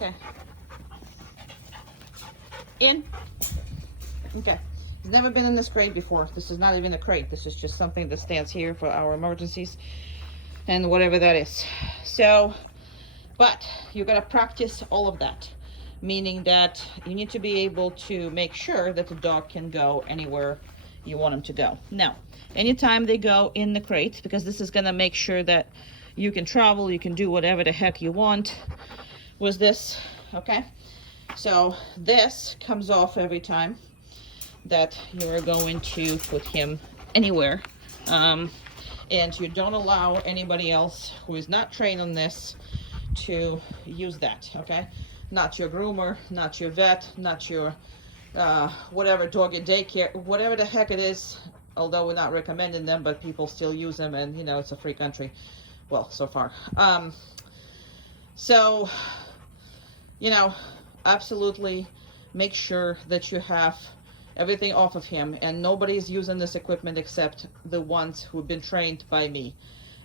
Okay. In. Okay. He's never been in this crate before. This is not even a crate. This is just something that stands here for our emergencies and whatever that is. So, but you gotta practice all of that, meaning that you need to be able to make sure that the dog can go anywhere you want him to go. Now, anytime they go in the crate, because this is gonna make sure that you can travel, you can do whatever the heck you want with this, okay? So this comes off every time that you're going to put him anywhere. And you don't allow anybody else who is not trained on this to use that, okay? Not your groomer, not your vet, not your whatever, doggy daycare, whatever the heck it is, although we're not recommending them, but people still use them, and you know, it's a free country. Well, so far. So, you know, absolutely make sure that you have everything off of him, and nobody's using this equipment except the ones who've been trained by me.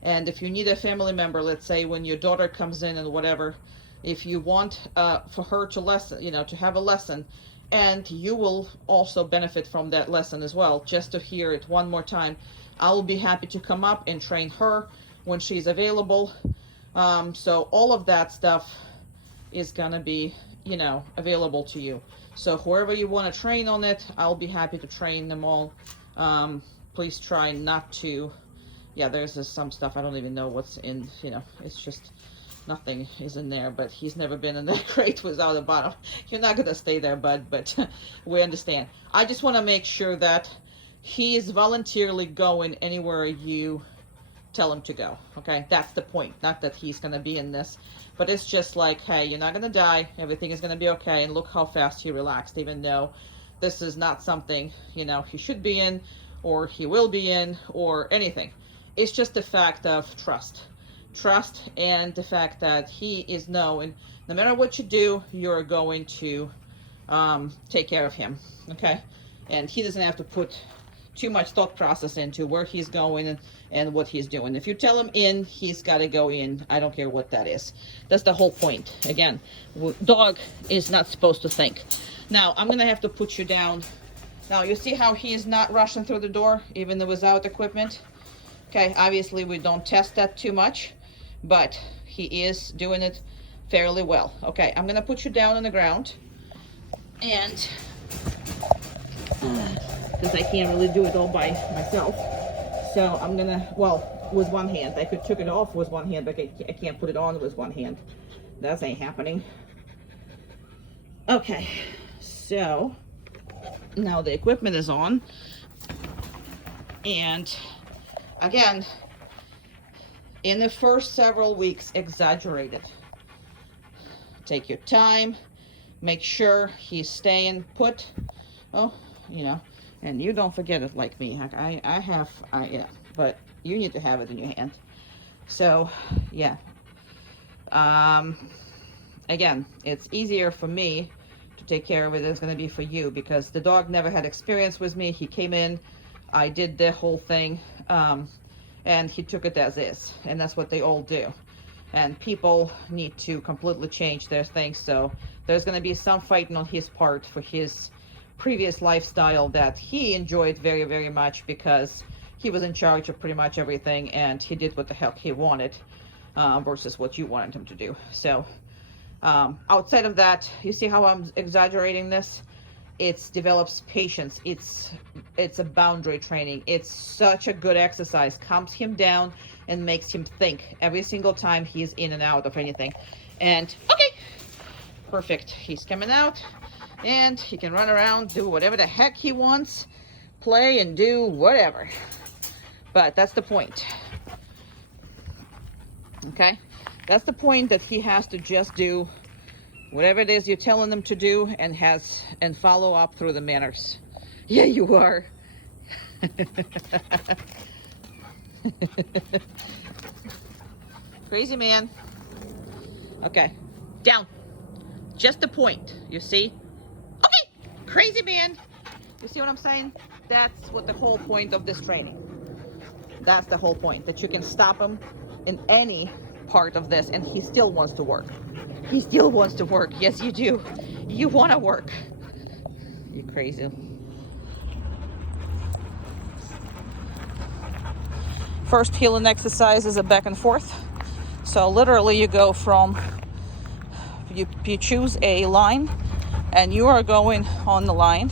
And if you need a family member, let's say when your daughter comes in and whatever, if you want for her to lesson, you know, to have a lesson, and you will also benefit from that lesson as well, just to hear it one more time, I will be happy to come up and train her when she's available. So all of that stuff is gonna be, you know, available to you. So whoever you want to train on it, I'll be happy to train them all. Please try not to, yeah, there's just some stuff I don't even know what's in, you know, it's just nothing is in there, but he's never been in that crate without a bottom. You're not gonna stay there, bud, but we understand. I just want to make sure that he is voluntarily going anywhere you tell him to go, okay? That's the point. Not that he's gonna be in this, but it's just like, hey, you're not gonna die, everything is gonna be okay, and look how fast he relaxed, even though this is not something, you know, he should be in, or he will be in, or anything. It's just the fact of trust, and the fact that he is knowing no matter what you do, you're going to take care of him, okay? And he doesn't have to put too much thought process into where he's going and what he's doing. If you tell him in, he's got to go in. I don't care what that is. That's the whole point. Again, dog is not supposed to think. Now, I'm going to have to put you down. Now, you see how he is not rushing through the door, even without equipment? Okay, obviously we don't test that too much, but he is doing it fairly well. Okay, I'm going to put you down on the ground, and because I can't really do it all by myself, so I'm gonna, well, with one hand. I could took it off with one hand, but I can't put it on with one hand. That ain't happening. Okay, so now the equipment is on, and again, in the first several weeks, exaggerate it. Take your time, make sure he's staying put. Oh, you know, and you don't forget it like me. Yeah, but you need to have it in your hand. So, yeah. Again, it's easier for me to take care of it than it's going to be for you, because the dog never had experience with me. He came in, I did the whole thing, and he took it as is, and that's what they all do. And people need to completely change their things, so there's going to be some fighting on his part for his previous lifestyle that he enjoyed very, very much, because he was in charge of pretty much everything and he did what the heck he wanted, versus what you wanted him to do. So outside of that, you see how I'm exaggerating this? It develops patience. It's a boundary training. It's such a good exercise. Calms him down and makes him think every single time he's in and out of anything. And okay, perfect. He's coming out, and he can run around, do whatever the heck he wants, play and do whatever. But that's the point. Okay? That's the point, that he has to just do whatever it is you're telling them to do, and follow up through the manners. Yeah, you are. Crazy man. Okay, down. Just the point, you see? Okay, crazy man. You see what I'm saying? That's what the whole point of this training. That's the whole point, that you can stop him in any part of this and he still wants to work. He still wants to work. Yes, you do. You want to work. You crazy. First healing exercise is a back and forth. So literally you go from, you choose a line and you are going on the line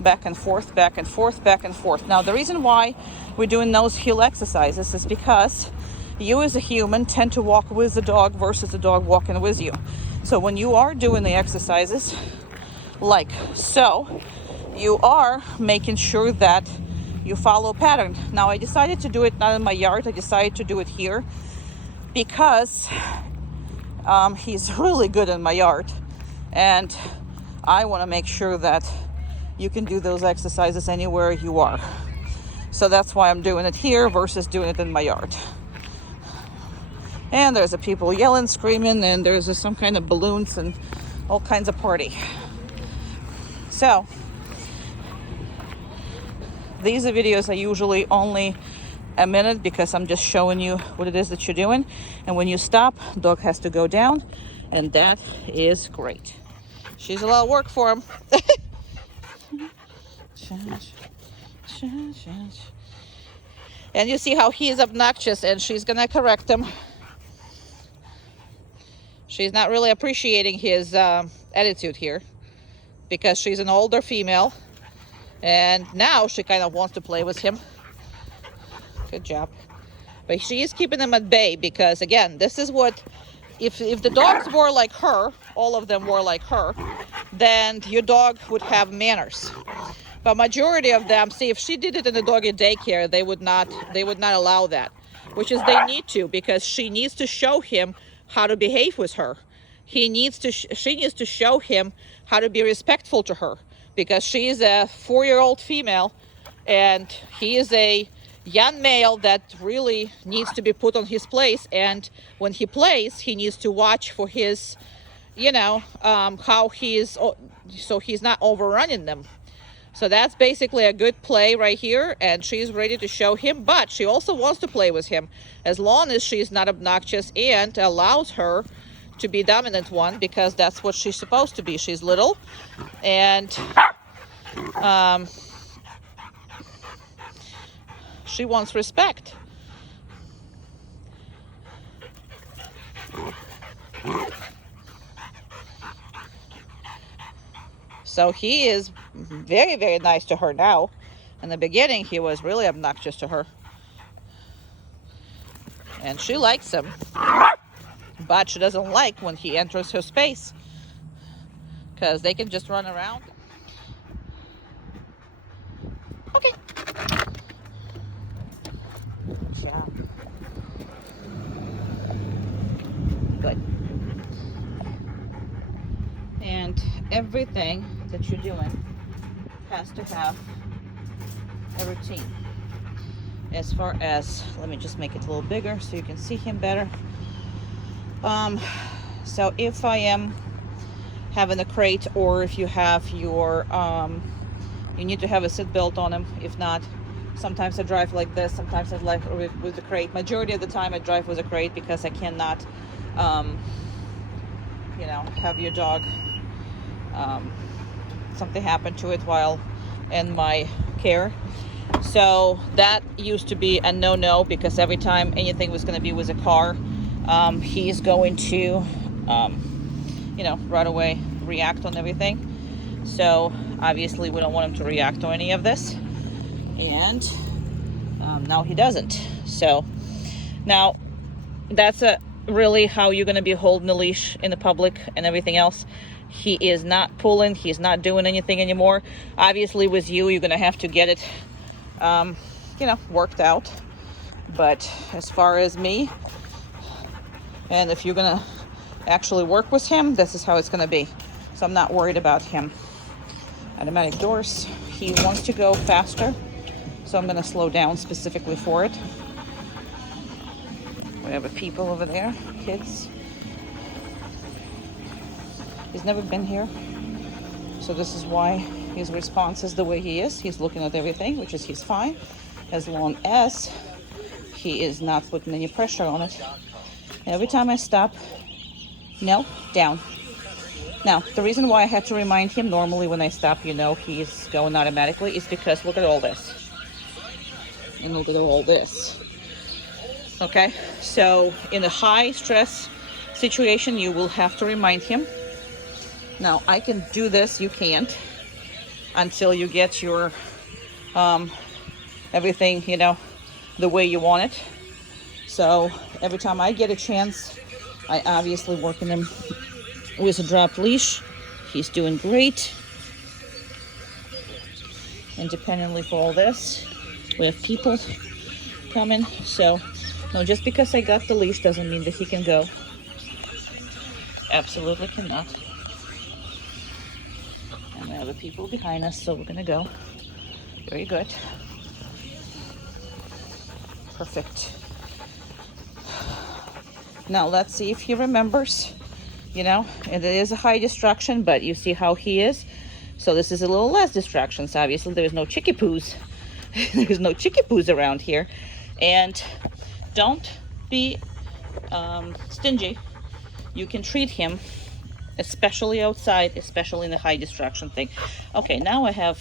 back and forth, back and forth, back and forth. Now the reason why we're doing those heel exercises is because you as a human tend to walk with the dog versus the dog walking with you. So when you are doing the exercises like so, you are making sure that you follow a pattern. Now I decided to do it not in my yard, I decided to do it here because he's really good in my yard, and I want to make sure that you can do those exercises anywhere you are. So that's why I'm doing it here versus doing it in my yard. And there's a people yelling, screaming, and there's some kind of balloons and all kinds of party. So these are videos are usually only a minute because I'm just showing you what it is that you're doing. And when you stop, dog has to go down, and that is great. She's a lot of work for him. And you see how he is obnoxious, and she's gonna correct him. She's not really appreciating his attitude here because she's an older female, and now she kind of wants to play with him. Good job. But she is keeping him at bay because, again, this is what, if the dogs were like her, all of them were like her, then your dog would have manners. But majority of them, see, if she did it in the doggy daycare, they would not allow that, which is they need to, because she needs to show him how to behave with her. She needs to show him how to be respectful to her, because she is a 4-year-old female and he is a young male that really needs to be put on his place. And when he plays, he needs to watch for his, how he is, so he's not overrunning them. So that's basically a good play right here, and she's ready to show him, but she also wants to play with him as long as she's not obnoxious and allows her to be dominant one, because that's what she's supposed to be. She's little, and she wants respect. So he is very, very nice to her now. In the beginning, he was really obnoxious to her. And she likes him. But she doesn't like when he enters her space, because they can just run around. Okay. Good job. Good. And everything that you're doing has to have a routine. As far as, let me just make it a little bigger so you can see him better. So if I am having a crate, or if you have your, you need to have a seat belt on him. If not, sometimes I drive like this, sometimes I drive with the crate. Majority of the time I drive with a crate because I cannot, have your dog, something happen to it while in my care. So that used to be a no-no, because every time anything was going to be with a car, he's going to, right away react on everything. So obviously we don't want him to react to any of this. And now he doesn't. So now that's really how you're going to be holding the leash in the public and everything else. He is not pulling. He's not doing anything anymore. Obviously with you, you're going to have to get it, worked out. But as far as me, and if you're going to actually work with him, this is how it's going to be. So I'm not worried about him. Automatic doors. He wants to go faster, so I'm going to slow down specifically for it. We have people over there, kids. He's never been here, so this is why his response is the way he is. He's looking at everything, which is he's fine, as long as he is not putting any pressure on it. Every time I stop, No, down. Now, the reason why I had to remind him, normally when I stop, you know, he's going automatically, is because look at all this. And look at all this. Okay, so in a high stress situation, you will have to remind him. Now, I can do this, you can't, until you get your everything, you know, the way you want it. So every time I get a chance, I obviously working him with a dropped leash. He's doing great. Independently for all this, we have people coming. So no, just because I got the leash doesn't mean that he can go. Absolutely cannot. And there are other people behind us, so we're gonna go. Very good. Perfect. Now let's see if he remembers. You know, and it is a high distraction, but you see how he is. So this is a little less distractions. Obviously, there's no chicky poos. There's no chicky poos around here. And don't be stingy. You can treat him, especially outside, especially in the high distraction thing. Okay, now I have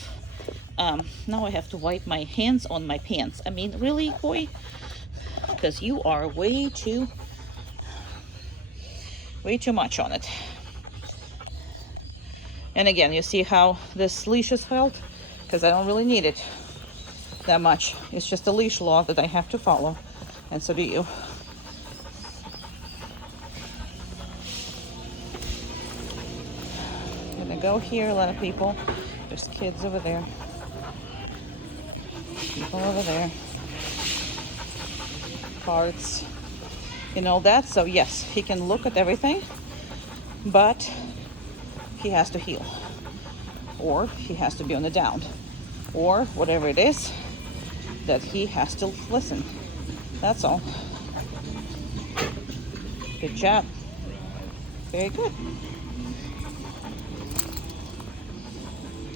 to wipe my hands on my pants. I mean, really, boy? Because you are way too much on it. And again, you see how this leash is held? Because I don't really need it that much. It's just a leash law that I have to follow. And so do you. I'm gonna go here, a lot of people. There's kids over there. People over there. Cards. You know that, so yes, he can look at everything, but he has to heal, or he has to be on the down, or whatever it is that he has to listen. That's all. Good job. Very good.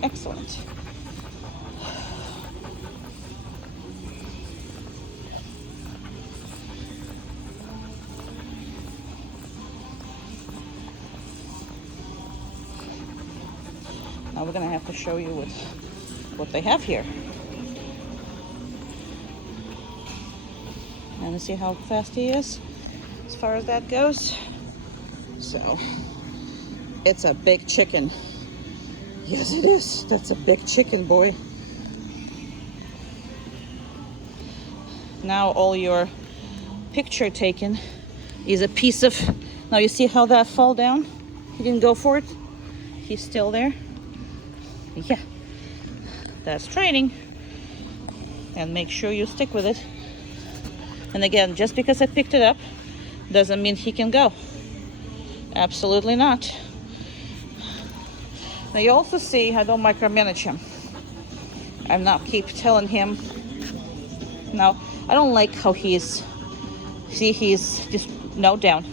Excellent. Now we're gonna have to show you what they have here. And see how fast he is as far as that goes. So it's a big chicken. Yes, it is. That's a big chicken, boy. Now all your picture taken is a piece of, now you see how that fall down? He didn't go for it. He's still there. Yeah, that's training. And make sure you stick with it. And again, just because I picked it up doesn't mean he can go. Absolutely not. Now you also see I don't micromanage him. I'm not keep telling him. Now, I don't like how he's just, no, down.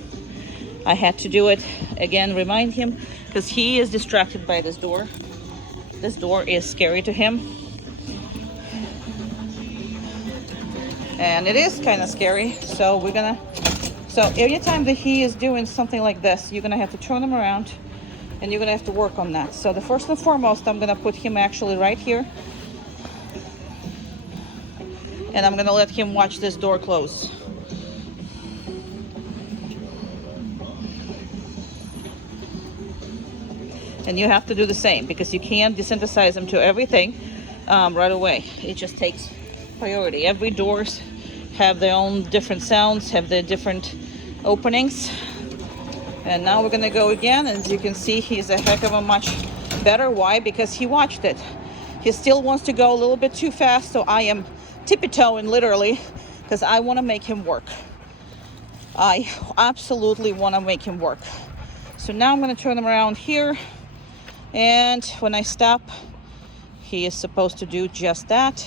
I had to do it again, remind him, because he is distracted by this door. This door is scary to him. And it is kind of scary. So anytime that he is doing something like this, you're gonna have to turn him around and you're gonna have to work on that. So the first and foremost, I'm gonna put him actually right here. And I'm gonna let him watch this door close. And you have to do the same because you can't desensitize them to everything right away. It just takes priority. Every doors have their own different sounds, have their different openings. And now we're gonna go again, and as you can see, he's a heck of a much better. Why? Because he watched it. He still wants to go a little bit too fast, so I am tippy-toeing literally because I want to make him work. I absolutely want to make him work. So now I'm going to turn him around here. And when I stop, he is supposed to do just that,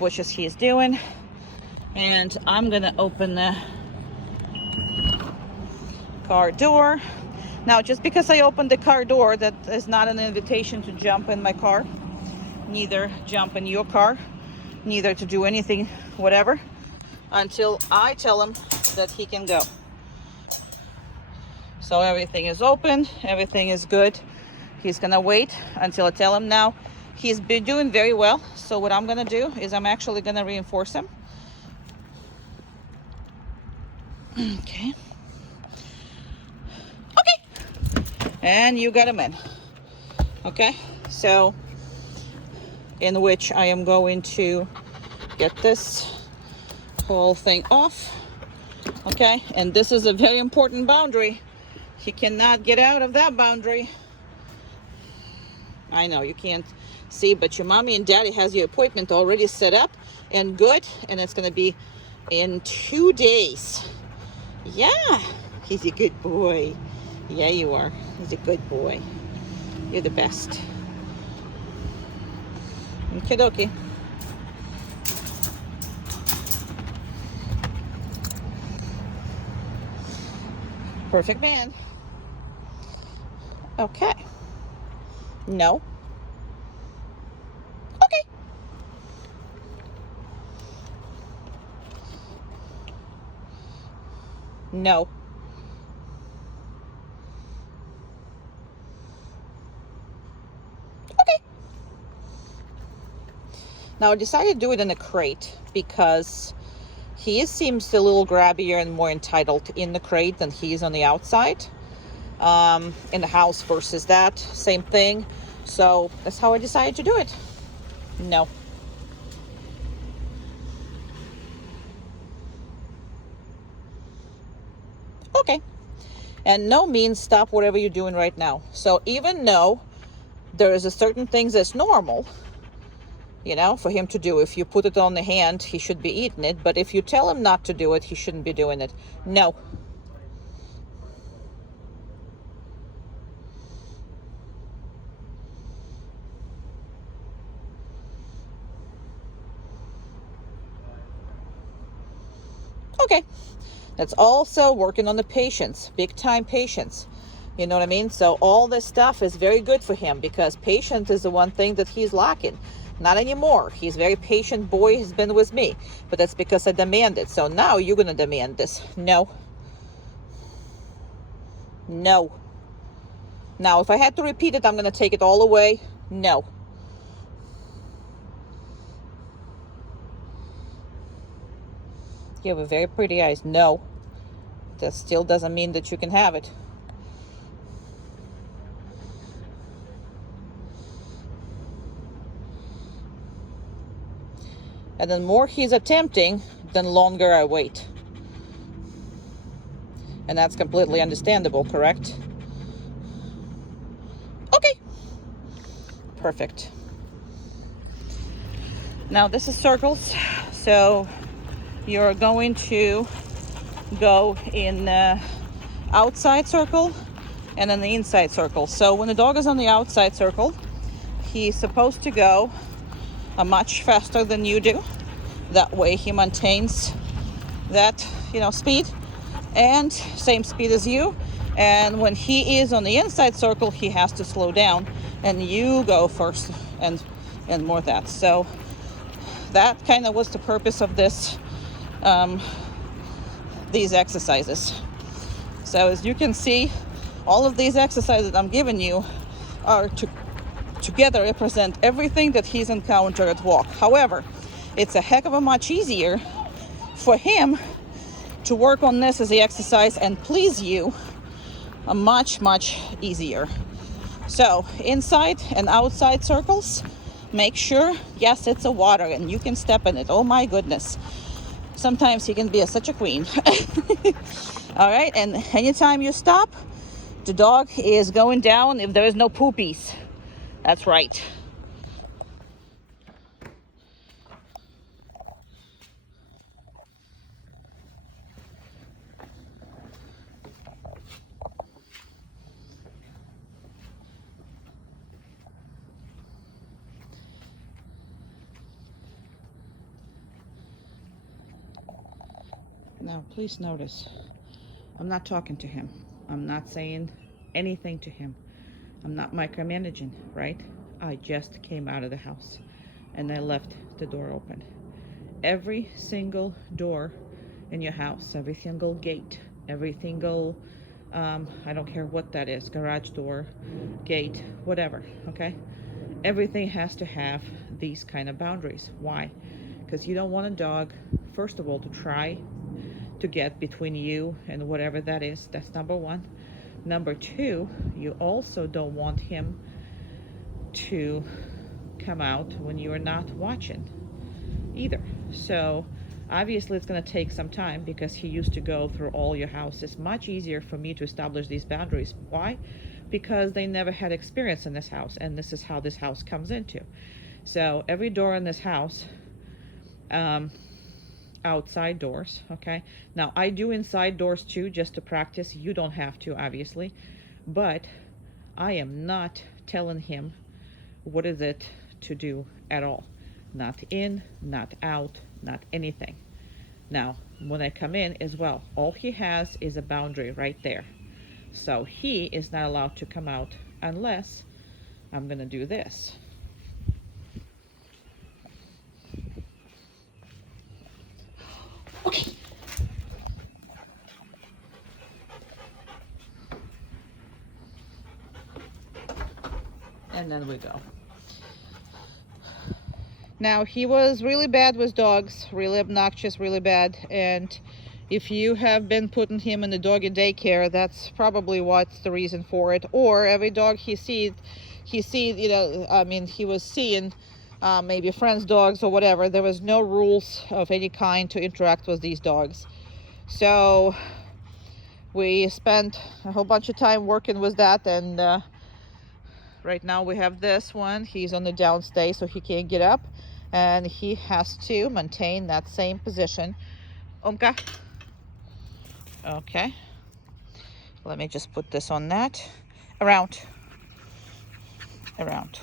which is he is doing. And I'm gonna open the car door. Now, just because I opened the car door, that is not an invitation to jump in my car, neither jump in your car, neither to do anything, whatever, until I tell him that he can go. So everything is open, everything is good. He's gonna wait until I tell him now. He's been doing very well. So what I'm gonna do is I'm actually gonna reinforce him. Okay. Okay. And you got him in. Okay. So in which I am going to get this whole thing off. Okay. And this is a very important boundary. He cannot get out of that boundary. I know you can't see, but your mommy and daddy has your appointment already set up and good, and it's gonna be in 2 days. Yeah, he's a good boy. Yeah, you are. He's a good boy. You're the best. Okie dokie. Perfect man. Okay. No. Okay. No. Okay. Now I decided to do it in a crate because he seems a little grabbier and more entitled in the crate than he is on the outside. In the house versus that, same thing. So that's how I decided to do it. No. Okay. And no means stop whatever you're doing right now. So even though there is a certain things that's normal, you know, for him to do. If you put it on the hand, he should be eating it. But if you tell him not to do it, he shouldn't be doing it. No. Okay. That's also working on the patience, big time patience. You know what I mean? So all this stuff is very good for him because patience is the one thing that he's lacking. Not anymore. He's a very patient boy. He's been with me, but that's because I demanded. So now you're going to demand this. No. No. Now, if I had to repeat it, I'm going to take it all away. No. You have a very pretty eyes. No. That still doesn't mean that you can have it. And the more he's attempting, the longer I wait. And that's completely understandable, correct? Okay. Perfect. Now this is circles. So you're going to go in the outside circle and then the inside circle. So when the dog is on the outside circle, he's supposed to go much faster than you do. That way he maintains that, speed and same speed as you. And when he is on the inside circle, he has to slow down and you go first and more of that. So that kind of was the purpose of these exercises. So as you can see, all of these exercises I'm giving you are together represent everything that he's encountered at walk. However, it's a heck of a much easier for him to work on this as the exercise and please you a much easier. So inside and outside circles, make sure, yes, it's a water and you can step in it. Oh my goodness. Sometimes he can be such a queen. All right, and anytime you stop, the dog is going down if there is no poopies. That's right. Now, please notice, I'm not talking to him. I'm not saying anything to him. I'm not micromanaging, right? I just came out of the house and I left the door open. Every single door in your house, every single gate, every single I don't care what that is, garage door, gate, whatever, okay? Everything has to have these kind of boundaries. Why? Because you don't want a dog, first of all, to try to get between you and whatever that is. That's number one. Number two, you also don't want him to come out when you are not watching either. So obviously it's going to take some time because he used to go through all your house. It's much easier for me to establish these boundaries. Why? Because they never had experience in this house, and this is how this house comes into. So every door in this house, outside doors, okay? Now I do inside doors too, just to practice. You don't have to, obviously, but I am not telling him what is it to do at all. Not in, not out, not anything. Now when I come in as well, all he has is a boundary right there. So he is not allowed to come out unless I'm gonna do this. Okay. And then we go. Now he was really bad with dogs, really obnoxious, really bad. And if you have been putting him in the doggy daycare, that's probably what's the reason for it. Or every dog he sees, you know, I mean, he was seeing maybe friends' dogs or whatever. There was no rules of any kind to interact with these dogs. So we spent a whole bunch of time working with that, and right now we have this one. He's on the downstay, so he can't get up, and he has to maintain that same position. Okay. Okay. Let me just put this on that. Around. Around.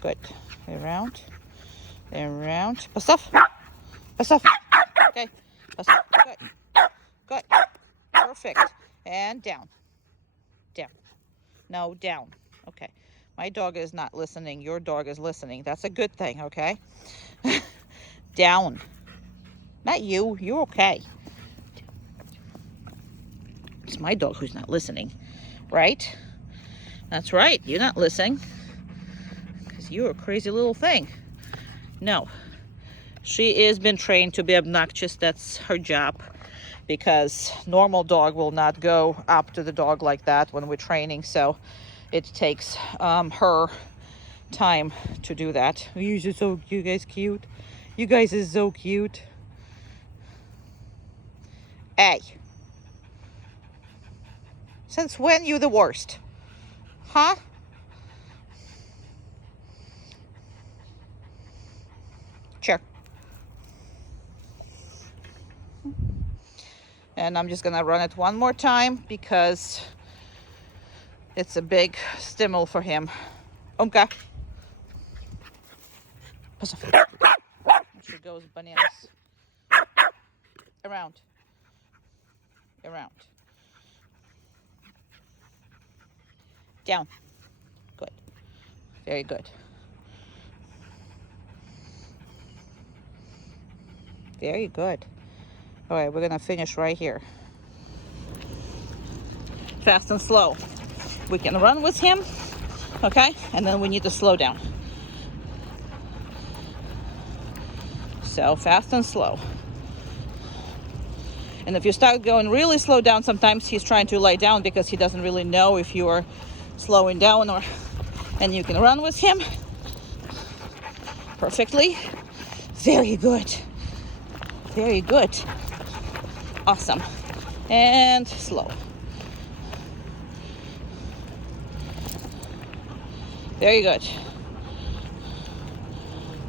Good. Around. Around. Pass off. Pass off. Okay. Pass off. Good. Good. Perfect. And down. Down. No, down. Okay. My dog is not listening. Your dog is listening. That's a good thing, okay? Down. Not you. You're okay. It's my dog who's not listening, right? That's right. You're not listening because you're a crazy little thing. No. She is been trained to be obnoxious. That's her job, because normal dog will not go up to the dog like that when we're training. So it takes her time to do that. You guys are so, you guys cute. You guys are so cute. Hey. Since when you the worst? Huh? Sure. And I'm just gonna run it one more time because it's a big stimul for him. Okay. She goes bananas. Around. Around. Down. Good. Very good. Very good. All right, we're gonna finish right here. Fast and slow. We can run with him, okay? And then we need to slow down. So fast and slow. And if you start going really slow down, sometimes he's trying to lie down because he doesn't really know if you are slowing down, or, and you can run with him perfectly. Very good. Very good. Awesome. And slow. Very good.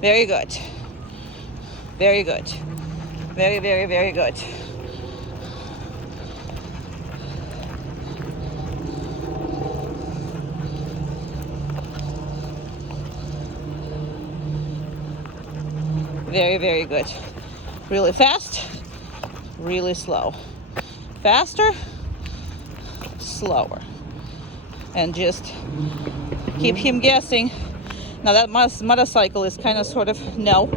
Very good. Very good. Very, very, very good. Very, very good. Really fast, really slow. Faster, slower. And just keep him guessing. Now that motorcycle is kind of sort of, no,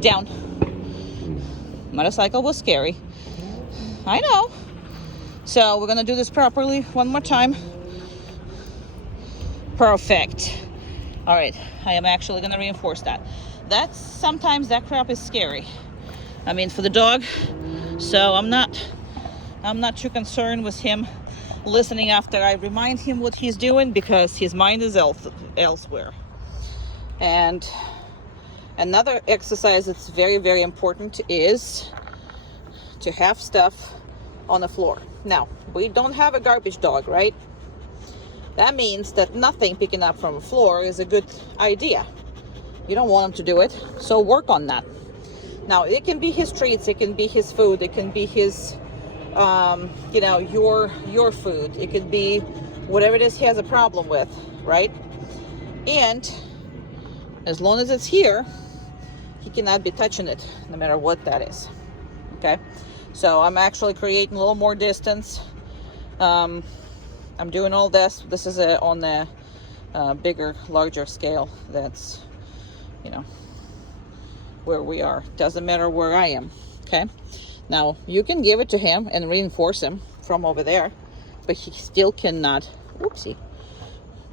down. Motorcycle was scary. I know. So we're gonna do this properly one more time. Perfect. All right, I am actually gonna reinforce that. Sometimes that crap is scary. I mean, for the dog. So I'm not too concerned with him listening after I remind him what he's doing, because his mind is elsewhere. And another exercise that's very, very important is to have stuff on the floor. Now, we don't have a garbage dog, right? That means that nothing picking up from the floor is a good idea. You don't want him to do it, so work on that. Now, it can be his treats, it can be his food, it can be his, your food. It could be whatever it is he has a problem with, right? And as long as it's here, he cannot be touching it, no matter what that is. Okay? So I'm actually creating a little more distance. I'm doing all this. This is on the bigger, larger scale. That's, where we are. Doesn't matter where I am. Okay? Now, you can give it to him and reinforce him from over there, but he still cannot,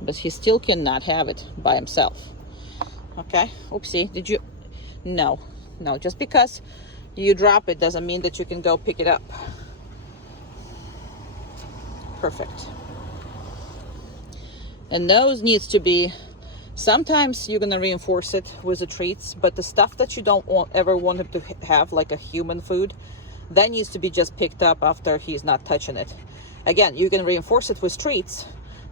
but he still cannot have it by himself. Okay? Did you? No, just because you drop it doesn't mean that you can go pick it up. Perfect. And those needs to be, sometimes you're going to reinforce it with the treats, but the stuff that you don't ever want him to have, like a human food, that needs to be just picked up after he's not touching it. Again, you can reinforce it with treats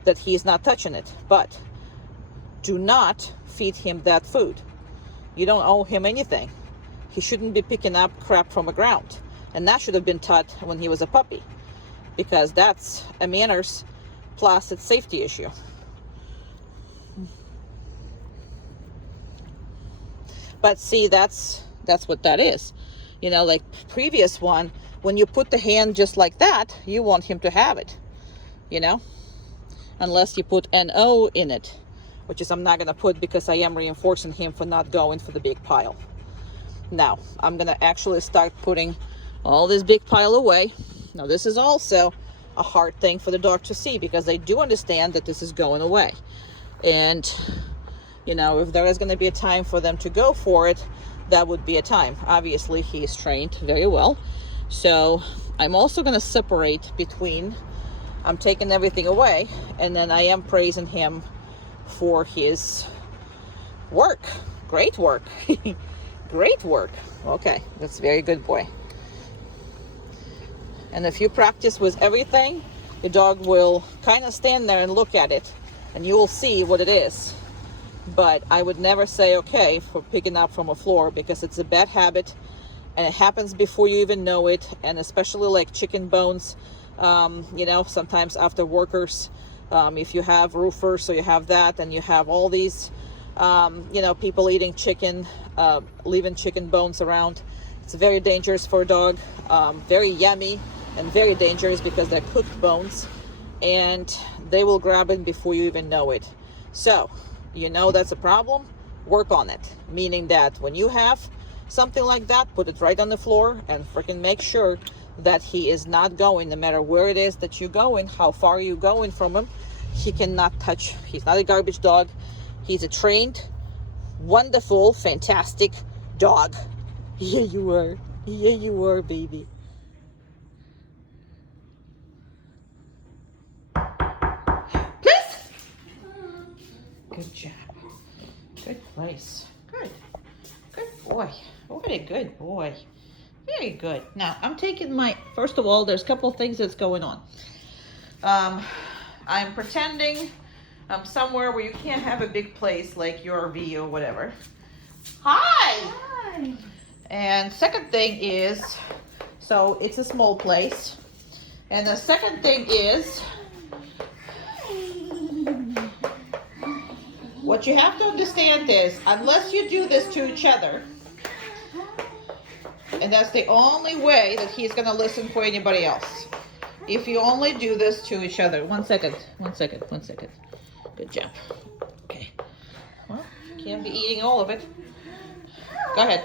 that he's not touching it, but do not feed him that food. You don't owe him anything. He shouldn't be picking up crap from the ground. And that should have been taught when he was a puppy, because that's a manners plus it's safety issue. But see, that's what that is. Like previous one, when you put the hand just like that, you want him to have it, unless you put an O in it, which is I'm not going to put, because I am reinforcing him for not going for the big pile. Now, I'm going to actually start putting all this big pile away. Now, this is also a hard thing for the dog to see, because they do understand that this is going away. And, if there is going to be a time for them to go for it, that would be a time. Obviously, he is trained very well. So I'm also going to separate between, I'm taking everything away, and then I am praising him for his work. Great work. Great work. Okay, that's a very good boy. And if you practice with everything, the dog will kind of stand there and look at it, and you will see what it is. But I would never say okay for picking up from a floor, because it's a bad habit, and it happens before you even know it. And especially like chicken bones, sometimes after workers, if you have roofers, so you have that, and you have all these people eating chicken, leaving chicken bones around. It's very dangerous for a dog, very yummy and very dangerous, because they're cooked bones, and they will grab it before you even know it. So that's a problem. Work on it, meaning that when you have something like that, put it right on the floor and freaking make sure that he is not going, no matter where it is that you're going, how far are you going from him, he cannot touch. He's not a garbage dog. He's a trained, wonderful, fantastic dog. Here you are. Here you are, baby. Good job. Good place. Good. Good boy. What a good boy. Very good. Now, I'm taking first of all, there's a couple things that's going on. I'm pretending I'm somewhere where you can't have a big place like your RV or whatever. Hi! Hi! And second thing is, so it's a small place. And the second thing is, what you have to understand is, unless you do this to each other, and that's the only way that he's going to listen for anybody else. If you only do this to each other. One second. Good job. Okay. Well, you can't be eating all of it. Go ahead.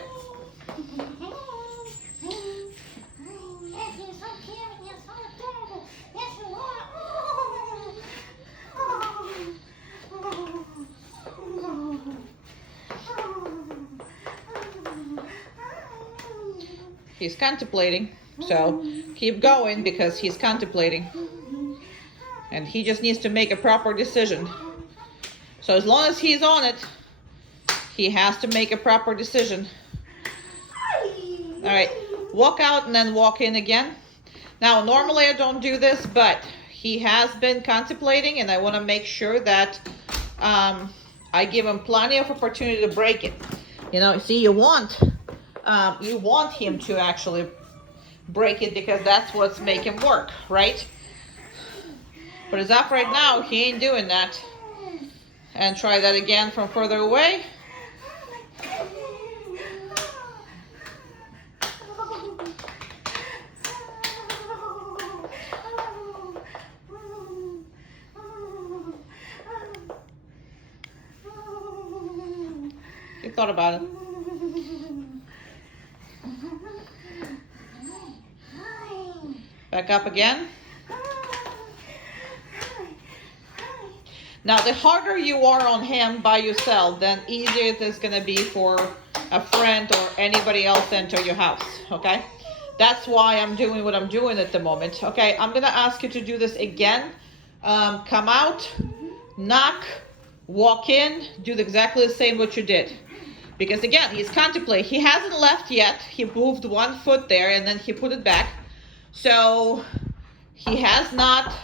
He's contemplating. So keep going because he's contemplating. And he just needs to make a proper decision. So as long as he's on it, he has to make a proper decision. All right, walk out and then walk in again. Now, normally I don't do this, but he has been contemplating, and I want to make sure that I give him plenty of opportunity to break it. You know, see, you want him to actually break it because that's what's making him work, right? But as of right now, he ain't doing that. And try that again from further away. You thought about it. Back up again. Now, the harder you are on him by yourself, then easier it is going to be for a friend or anybody else to enter your house, okay? That's why I'm doing what I'm doing at the moment, okay? I'm going to ask you to do this again. Come out, knock, walk in, do exactly the same what you did. Because again, he's contemplating. He hasn't left yet. He moved one foot there and then he put it back. So he has not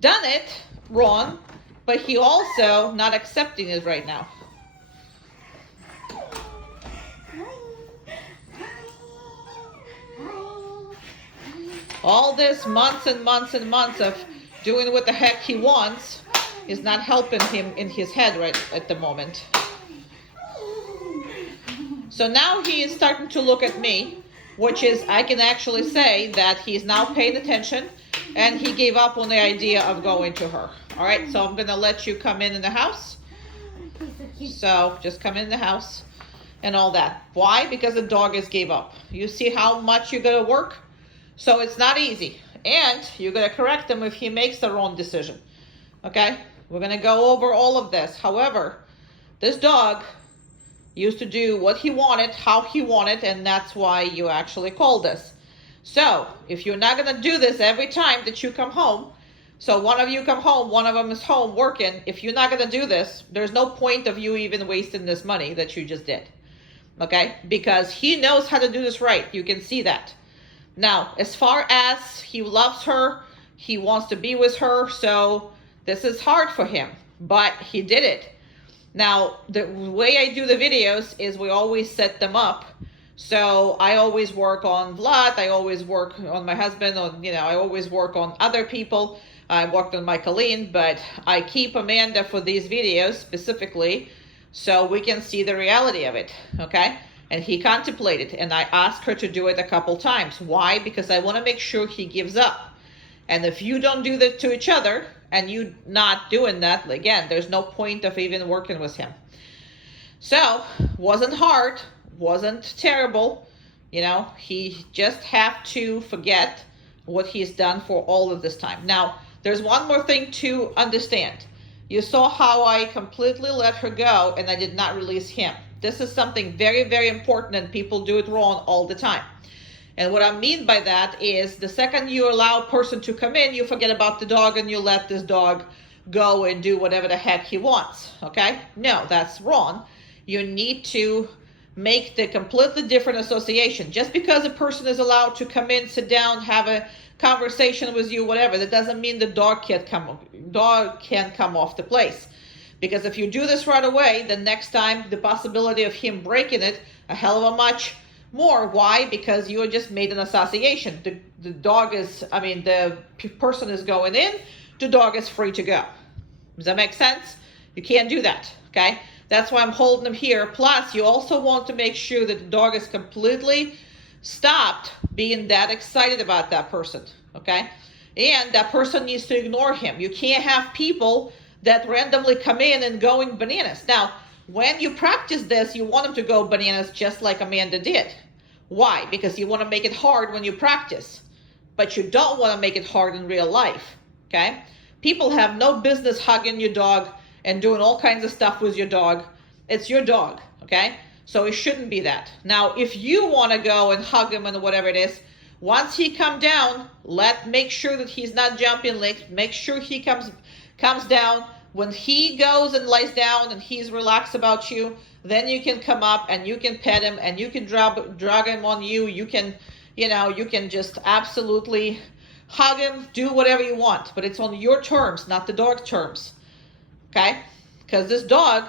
done it wrong, but he also not accepting it right now. All this months and months and months of doing what the heck he wants is not helping him in his head right at the moment. So now he is starting to look at me, which is, I can actually say that he's now paying attention and he gave up on the idea of going to her. All right, so I'm going to let you come in the house. So just come in the house and all that. Why? Because the dog has gave up. You see how much you're going to work? So it's not easy. And you're going to correct him if he makes the wrong decision. Okay? We're going to go over all of this. However, this dog used to do what he wanted, how he wanted, and that's why you actually called this. So if you're not going to do this every time that you come home, so one of you come home, one of them is home working. If you're not going to do this, there's no point of you even wasting this money that you just did. Okay? Because he knows how to do this right. You can see that. Now, as far as he loves her, he wants to be with her. So this is hard for him, but he did it. Now, the way I do the videos is we always set them up. So I always work on Vlad. I always work on my husband. I always work on other people. I worked on my Colleen, but I keep Amanda for these videos specifically so we can see the reality of it, okay? And he contemplated, and I asked her to do it a couple times. Why? Because I want to make sure he gives up. And if you don't do that to each other, and you not doing that, again, there's no point of even working with him. So, wasn't hard, wasn't terrible. He just have to forget what he's done for all of this time. Now, there's one more thing to understand. You saw how I completely let her go and I did not release him. This is something very, very important, and people do it wrong all the time. And what I mean by that is the second you allow a person to come in, you forget about the dog and you let this dog go and do whatever the heck he wants, okay? No, that's wrong. You need to make the completely different association. Just because a person is allowed to come in, sit down, have a conversation with you, whatever, that doesn't mean the dog can't come off the place. Because if you do this right away, the next time the possibility of him breaking it a hell of a much more. Why? Because you just made an association. The person is going in, the dog is free to go. Does that make sense? You can't do that, okay? That's why I'm holding him here. Plus, you also want to make sure that the dog is completely stopped being that excited about that person, okay? And that person needs to ignore him. You can't have people that randomly come in and going bananas. Now, when you practice this, you want them to go bananas just like Amanda did. Why? Because you want to make it hard when you practice, but you don't want to make it hard in real life, okay? People have no business hugging your dog and doing all kinds of stuff with your dog. It's your dog, okay? So it shouldn't be that. Now, if you want to go and hug him and whatever it is, once he come down, make sure that he's not jumping legs. Make sure he comes down. When he goes and lies down and he's relaxed about you, then you can come up and you can pet him and you can drag him on you. You can, you can just absolutely hug him, do whatever you want, but it's on your terms, not the dog's terms. Okay? Because this dog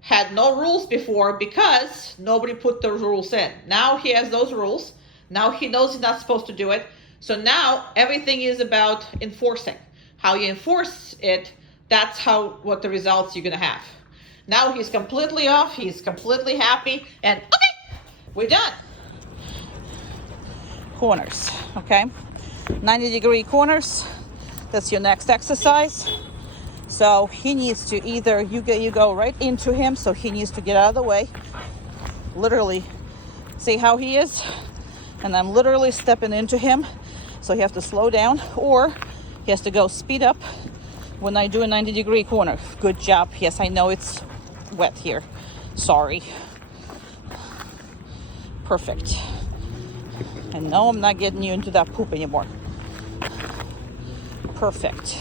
had no rules before because nobody put those rules in. Now he has those rules. Now he knows he's not supposed to do it. So now everything is about enforcing. How you enforce it, that's what the results you're going to have. Now he's completely off. He's completely happy. And okay, we're done. Corners, okay? 90-degree corners. That's your next exercise. So he needs to either, you go right into him, so he needs to get out of the way. Literally, see how he is? And I'm literally stepping into him. So he has to slow down, or he has to go speed up when I do a 90-degree corner. Good job. Yes, I know it's wet here. Sorry. Perfect. And no, I'm not getting you into that poop anymore. Perfect.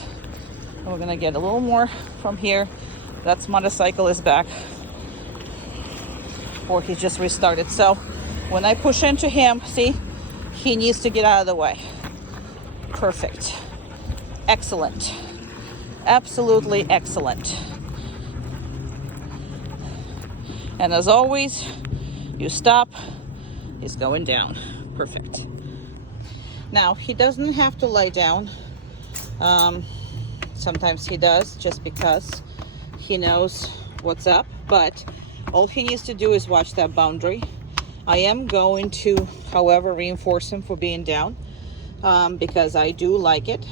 And we're gonna get a little more from here. That's motorcycle is back. Or he just restarted. So when I push into him, see, he needs to get out of the way. Perfect. Excellent. Absolutely excellent. And as always, you stop, he's going down. Perfect. Now, he doesn't have to lie down. Sometimes he does, just because he knows what's up, but all he needs to do is watch that boundary. I am going to, however, reinforce him for being down, because I do like it.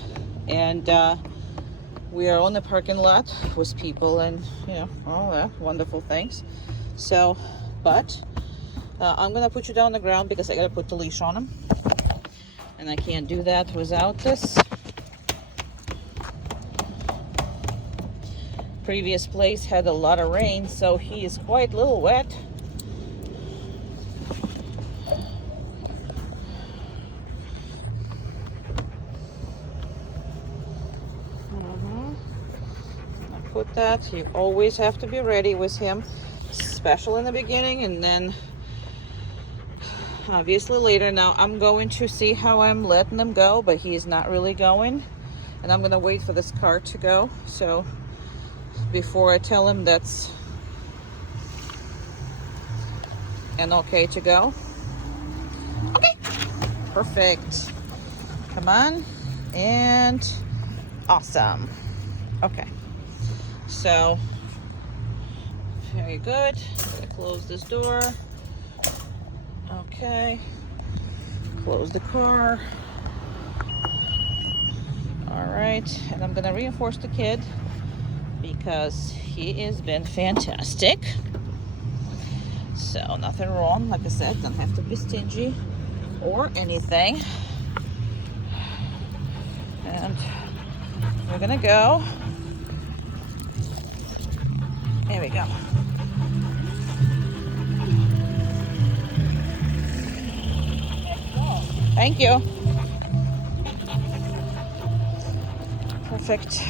And we are on the parking lot with people and, all that wonderful things. So, but I'm going to put you down on the ground because I got to put the leash on him. And I can't do that without this. Previous place had a lot of rain, so he is quite a little wet. I put that. You always have to be ready with him, especially in the beginning, and then obviously later. Now I'm going to see how I'm letting him go, but he's not really going, and I'm gonna wait for this car to go. So before I tell him that's an okay to go. Okay, perfect. Come on, and awesome. Okay, so very good. I'm gonna close this door. Okay, close the car. All right, and I'm gonna reinforce the kid because he has been fantastic. So nothing wrong, like I said, don't have to be stingy or anything. And we're gonna go. There we go. Thank you. Perfect.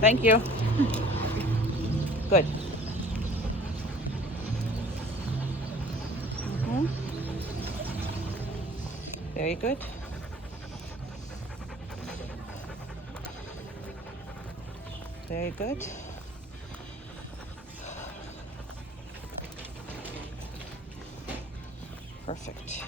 Thank you. Good. Very good. Very good. Perfect.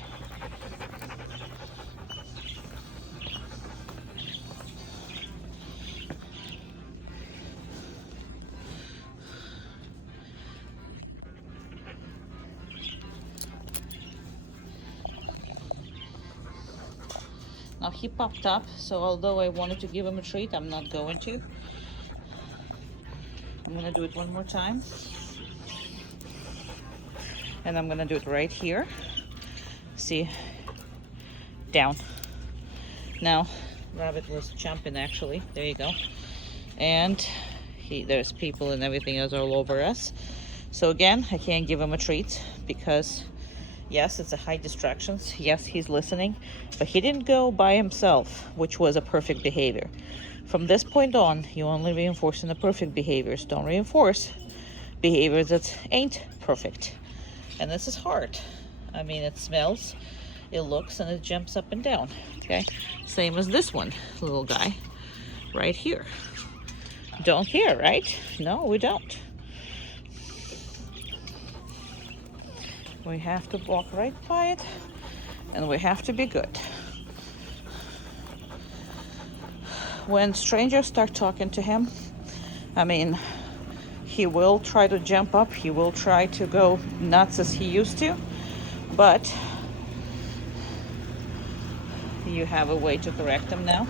Now he popped up, so although I wanted to give him a treat, I'm not going to. I'm gonna do it one more time. And I'm gonna do it right here. See, down. Now, Rabbit was jumping actually, there you go. And There's people and everything else all over us. So again, I can't give him a treat because yes, it's a high distractions. Yes, he's listening, but he didn't go by himself, which was a perfect behavior. From this point on, you only reinforcing the perfect behaviors. Don't reinforce behaviors that ain't perfect. And this is hard. I mean, it smells, it looks, and it jumps up and down. Okay, same as this one, little guy, right here. Don't care, right? No, we don't. We have to walk right by it, and we have to be good. When strangers start talking to him, I mean, he will try to jump up, he will try to go nuts as he used to, but you have a way to correct him now,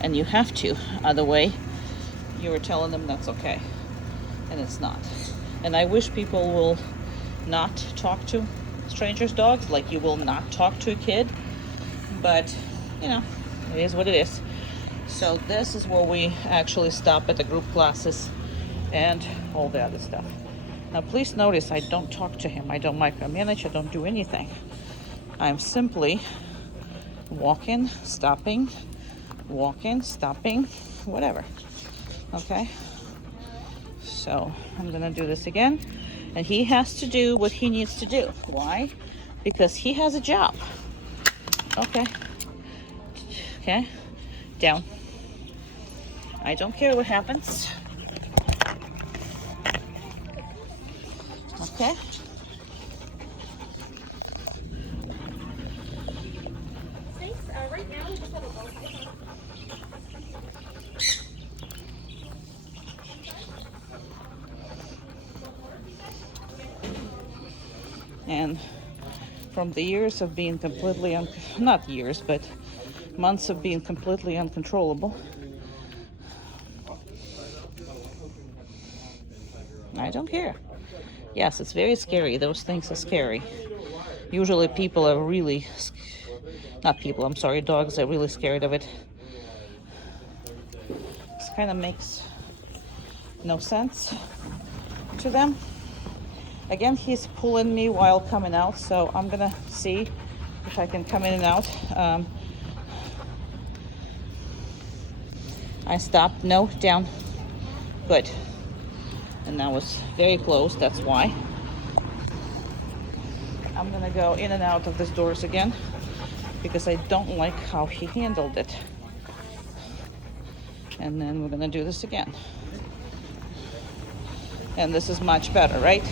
and you have to. Other way, you were telling them that's okay, and it's not. And I wish people will not talk to strangers' dogs like you will not talk to a kid, but you know, it is what it is. So this is where we actually stop at the group classes and all the other stuff. Now please notice I don't talk to him, I don't micromanage, I don't do anything. I'm simply walking, stopping, whatever. Okay, so I'm gonna do this again, and he has to do what he needs to do. Why? Because he has a job. Okay, down. I don't care what happens. Okay, right now we just have a and from the years of being completely not years, but months of being completely uncontrollable, I don't care. Yes, it's very scary. Those things are scary. Usually people are really, not people, I'm sorry, dogs are really scared of it. This kind of makes no sense to them. Again, he's pulling me while coming out, so I'm gonna see if I can come in and out. I stopped. No, down. Good. And that was very close, that's why. I'm gonna go in and out of these doors again because I don't like how he handled it. And then we're gonna do this again. And this is much better, right?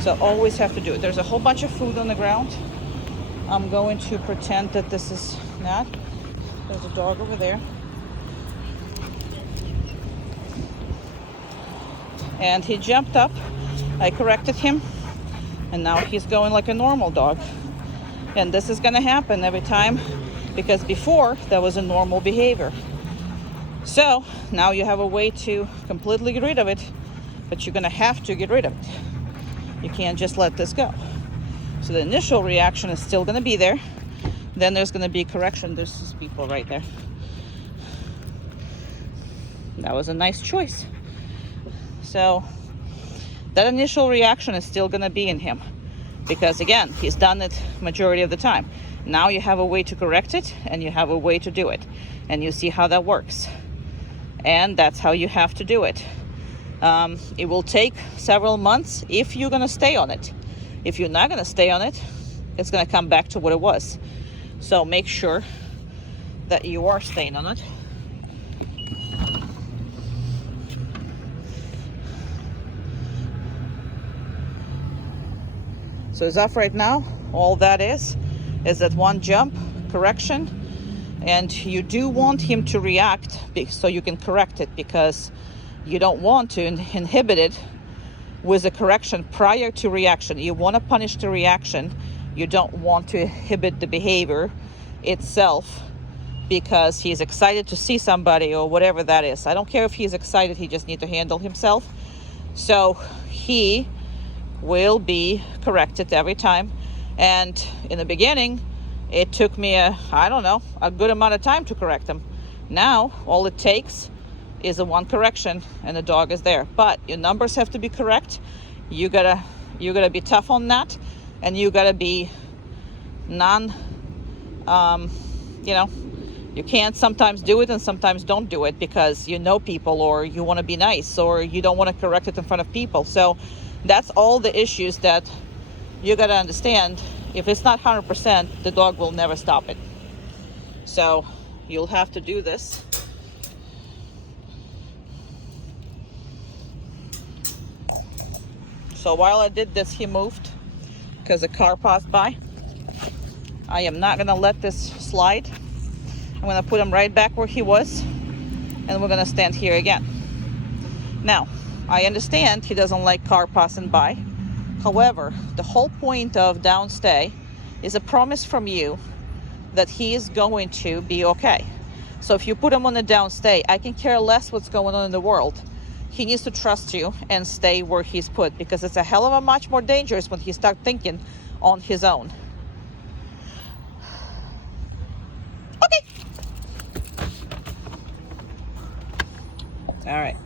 So always have to do it. There's a whole bunch of food on the ground. I'm going to pretend that this is not. There's a dog over there. And he jumped up. I corrected him, and now he's going like a normal dog. And this is gonna happen every time because before that was a normal behavior. So now you have a way to completely get rid of it, but you're gonna have to get rid of it. You can't just let this go. So the initial reaction is still gonna be there. Then there's gonna be correction. There's these people right there. That was a nice choice. So that initial reaction is still gonna be in him because again, he's done it majority of the time. Now you have a way to correct it and you have a way to do it, and you see how that works. And that's how you have to do it. It will take several months if you're gonna stay on it. If you're not gonna stay on it, it's gonna come back to what it was. So make sure that you are staying on it. So as of right now, all that is that one jump, correction, and you do want him to react so you can correct it, because you don't want to inhibit it with a correction prior to reaction. You want to punish the reaction. You don't want to inhibit the behavior itself because he's excited to see somebody or whatever that is. I don't care if he's excited, he just needs to handle himself. So he will be corrected every time. And in the beginning, it took me a good amount of time to correct him. Now, all it takes is the one correction and the dog is there. But your numbers have to be correct. You gotta be tough on that, and you gotta be you know, you can't sometimes do it and sometimes don't do it because you know people, or you want to be nice, or you don't want to correct it in front of people. So that's all the issues that you got to understand. If it's not 100%, the dog will never stop it. So you'll have to do this. So while I did this, he moved because a car passed by. I am not going to let this slide. I'm going to put him right back where he was, and we're going to stand here again. Now, I understand he doesn't like car passing by. However, the whole point of downstay is a promise from you that he is going to be okay. So if you put him on the downstay, I can care less what's going on in the world. He needs to trust you and stay where he's put, because it's a hell of a much more dangerous when he starts thinking on his own. Okay. All right.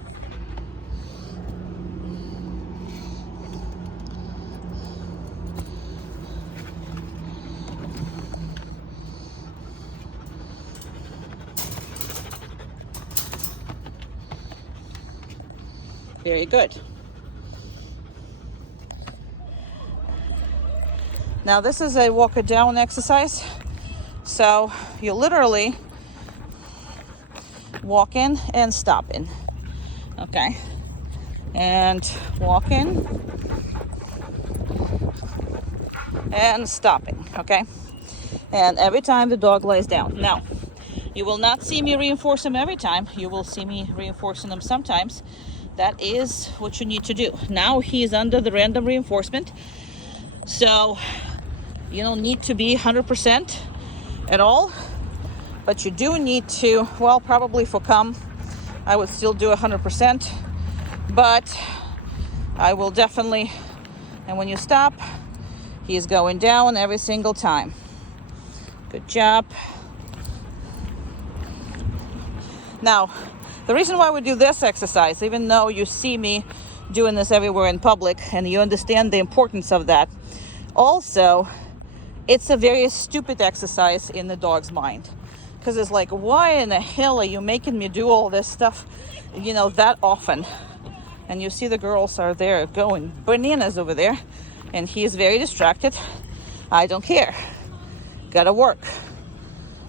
Very good. Now this is a walk it down exercise. So you literally walk in and stop in. Okay. And walk in and stopping. Okay. And every time the dog lays down. Now, you will not see me reinforce him every time. You will see me reinforcing him sometimes. That is what you need to do. Now he's under the random reinforcement. So you don't need to be 100% at all. But you do need to, well, probably for come, I would still do 100%. But I will definitely, and when you stop, he's going down every single time. Good job. Now, the reason why we do this exercise, even though you see me doing this everywhere in public and you understand the importance of that, also, it's a very stupid exercise in the dog's mind. Because it's like, why in the hell are you making me do all this stuff, that often? And you see the girls are there going bananas over there, and he is very distracted. I don't care. Gotta work.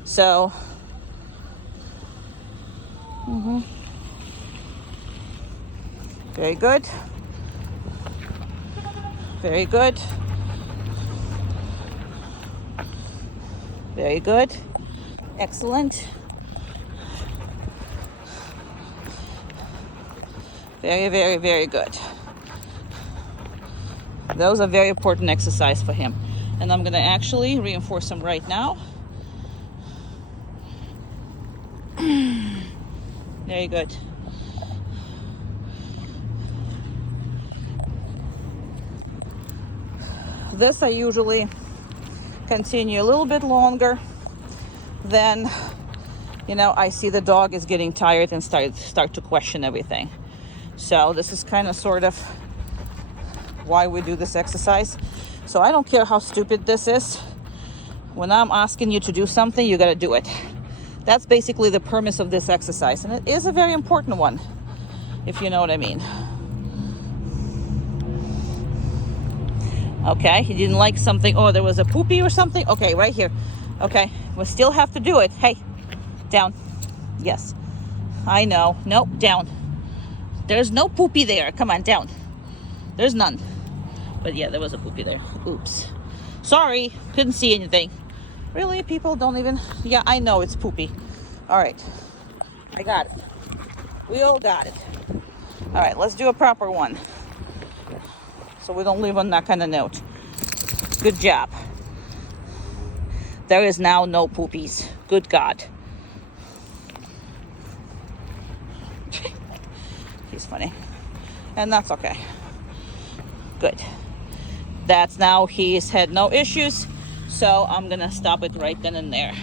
So, very good. Very good. Very good. Excellent. Very, very, very good. Those are very important exercise for him. And I'm going to actually reinforce him right now. Very good. This I usually continue a little bit longer. Then, I see the dog is getting tired and start to question everything. So this is kind of sort of why we do this exercise. So I don't care how stupid this is. When I'm asking you to do something, you got to do it. That's basically the premise of this exercise. And it is a very important one, if you know what I mean. Okay, he didn't like something. Oh, there was a poopy or something. Okay, right here. Okay, we still have to do it. Hey, down. Yes, I know. Nope, down. There's no poopy there. Come on, down. There's none. But yeah, there was a poopy there. Oops. Sorry, couldn't see anything. Really, people don't even... Yeah, I know it's poopy. All right, I got it. We all got it. All right, let's do a proper one, so we don't leave on that kind of note. Good job. There is now no poopies. Good God. He's funny. And that's okay. Good. That's now he's had no issues. So I'm going to stop it right then and there.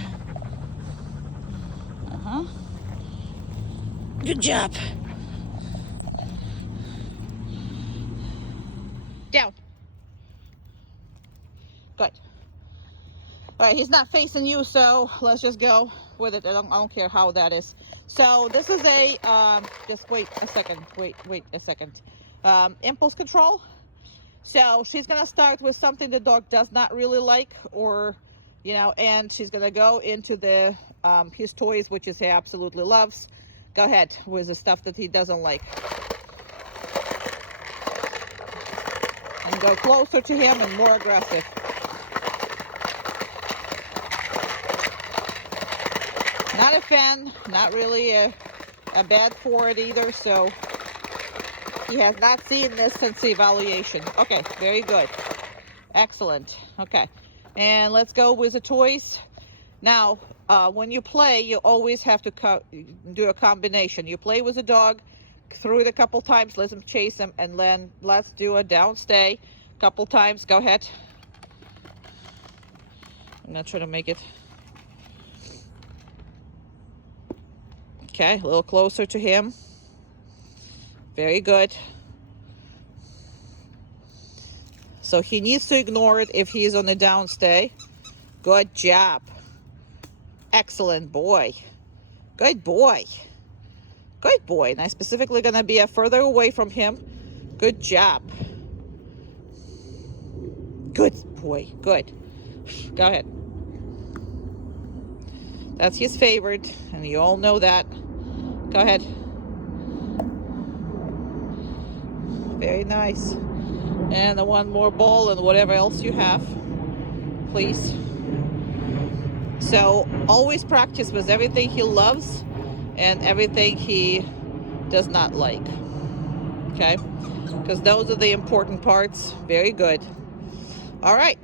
Good job. Down. Good. All right, he's not facing you, so let's just go with it. I don't care how that is. So this is a, just wait a second, wait a second. Impulse control. So she's gonna start with something the dog does not really like, or, you know, and she's gonna go into the, his toys, which is he absolutely loves. Go ahead with the stuff that he doesn't like. And go closer to him and more aggressive. Not a fan, not really a bad for it either, so he has not seen this since the evaluation. Okay, very good. Excellent. Okay, and let's go with the toys. Now, when you play, you always have to do a combination. You play with the dog, throw it a couple times, let him chase him, and then let's do a down stay a couple times. Go ahead. I'm not trying to make it. Okay, a little closer to him. Very good. So he needs to ignore it if he's on a down stay. Good job. Excellent boy. Good boy. Good boy. And I'm specifically going to be further away from him. Good job. Good boy. Good. Go ahead. That's his favorite, and you all know that. Go ahead. Very nice. And the one more ball and whatever else you have, please. So always practice with everything he loves and everything he does not like. Okay? Because those are the important parts. Very good. All right.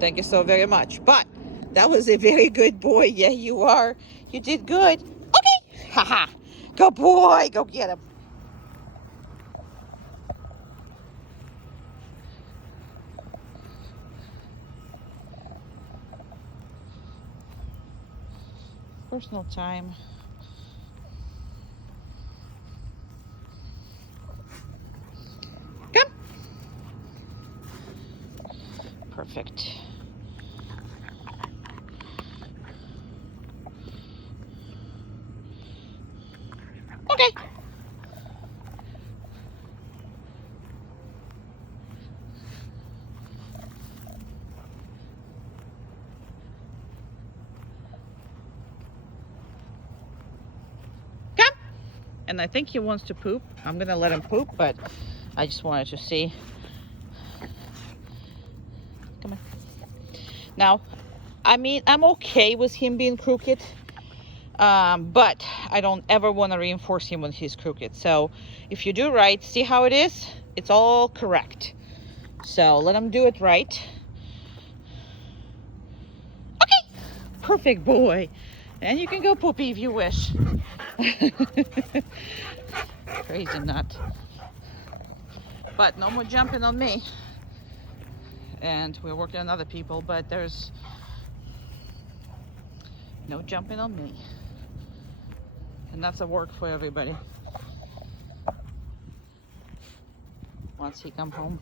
Thank you so very much. But that was a very good boy. Yeah, you are. You did good. Okay. Haha. Good boy. Go get him. Personal time. Come. Perfect. Okay. Come. And I think he wants to poop. I'm gonna let him poop, but I just wanted to see. Come on. Now, I mean, I'm okay with him being crooked, but I don't ever want to reinforce him when he's crooked. So if you do right, see how it is? It's all correct. So let him do it right. Okay, perfect boy. And you can go poopy if you wish. Crazy nut. But no more jumping on me. And we're working on other people, but there's no jumping on me. And that's a work for everybody. Once he come home.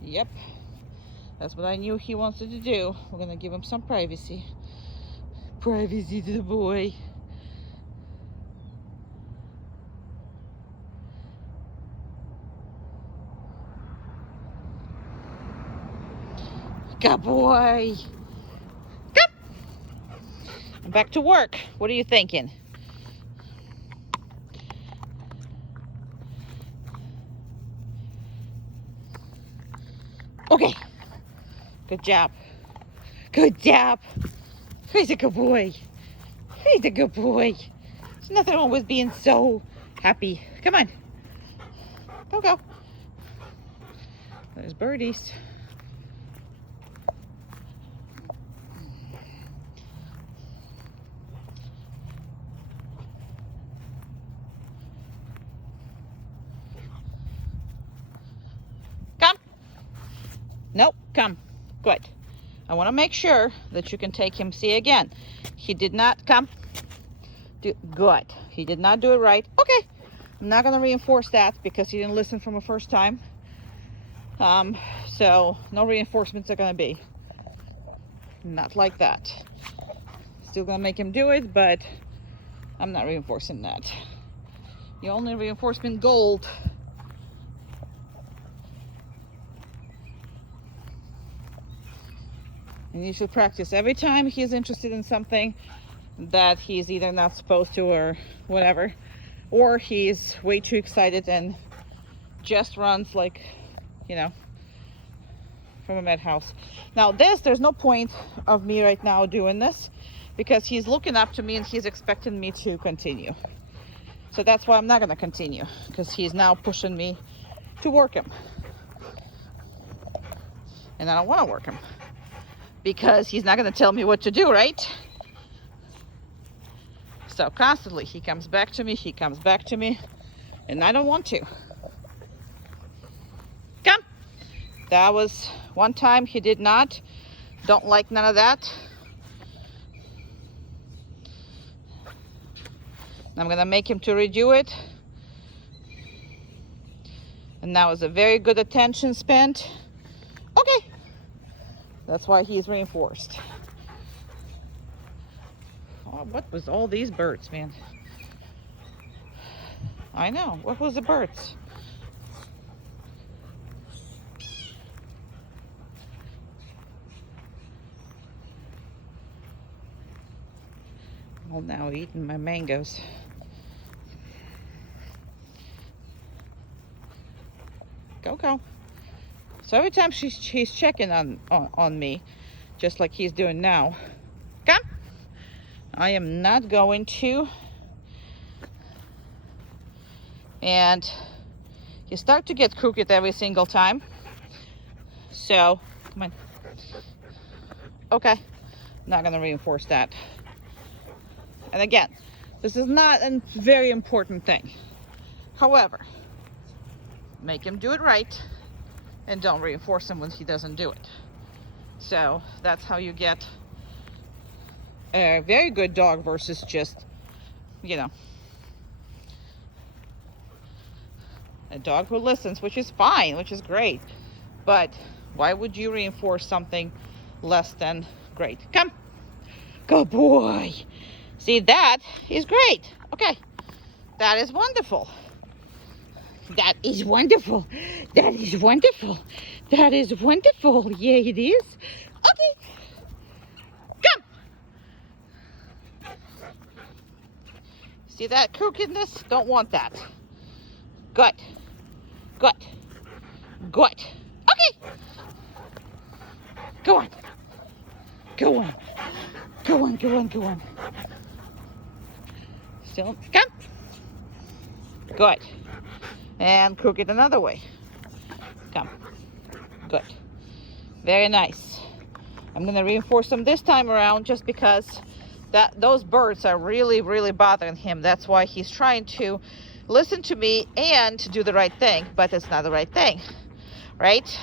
Yep. That's what I knew he wanted to do. We're gonna give him some privacy. Privacy to the boy. Good boy. Come. I'm back to work. What are you thinking? Okay. Good job. Good job. He's a good boy. He's a good boy. There's nothing wrong with being so happy. Come on. Go. There's birdies. Nope, come. Good. I want to make sure that you can take him. See again. He did not come. Good. He did not do it right. Okay. I'm not going to reinforce that because he didn't listen from the first time. So no reinforcements are going to be. Not like that. Still going to make him do it, but I'm not reinforcing that. The only reinforcement gold. And you should practice every time he's interested in something that he's either not supposed to or whatever, or he's way too excited and just runs like, you know, from a madhouse. Now there's no point of me right now doing this because he's looking up to me and he's expecting me to continue. So that's why I'm not going to continue, because he's now pushing me to work him. And I don't want to work him because he's not going to tell me what to do, right? So constantly he comes back to me, and I don't want to. Come. That was one time he did not. Don't like none of that. I'm going to make him to redo it. And that was a very good attention spent. Okay. That's why he's reinforced. Oh, what was all these birds, man? I know. What was the birds? Well, now eating my mangoes. Go. So every time he's checking on me, just like he's doing now, come. I am not going to. And you start to get crooked every single time. So, come on. Okay, not gonna reinforce that. And again, this is not a very important thing. However, make him do it right and don't reinforce him when he doesn't do it. So that's how you get a very good dog versus just, you know, a dog who listens, which is fine, which is great. But why would you reinforce something less than great? Come. Good boy. See, that is great. Okay. That is wonderful. That is wonderful. That is wonderful. That is wonderful. Yeah, it is. Okay. Come. See that crookedness? Don't want that. Good. Good. Good. Okay. Go on. Go on. Go on, go on, go on. Still. Come. Good. And crook it another way. Come. Good. Very nice. I'm going to reinforce them this time around just because those birds are really, really bothering him. That's why he's trying to listen to me and to do the right thing, but it's not the right thing, right?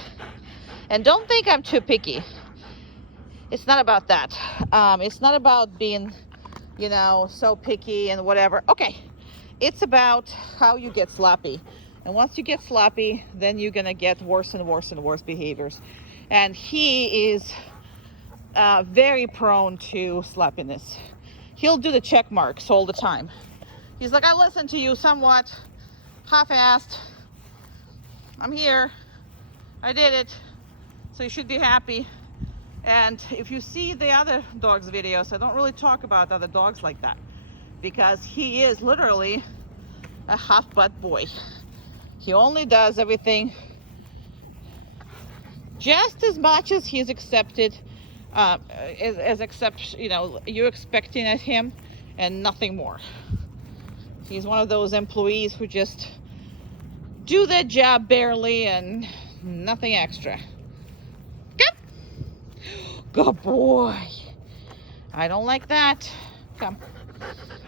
And don't think I'm too picky. It's not about that. It's not about being, you know, so picky and whatever. Okay. It's about how you get sloppy. And once you get sloppy, then you're going to get worse and worse and worse behaviors. And he is very prone to sloppiness. He'll do the check marks all the time. He's like, I listened to you somewhat, half-assed. I'm here. I did it. So you should be happy. And if you see the other dogs' videos, I don't really talk about other dogs like that, because he is literally a half-butt boy. He only does everything just as much as he's accepted, you know, you're expecting at him, and nothing more. He's one of those employees who just do their job barely and nothing extra. Come. Good boy. I don't like that. Come.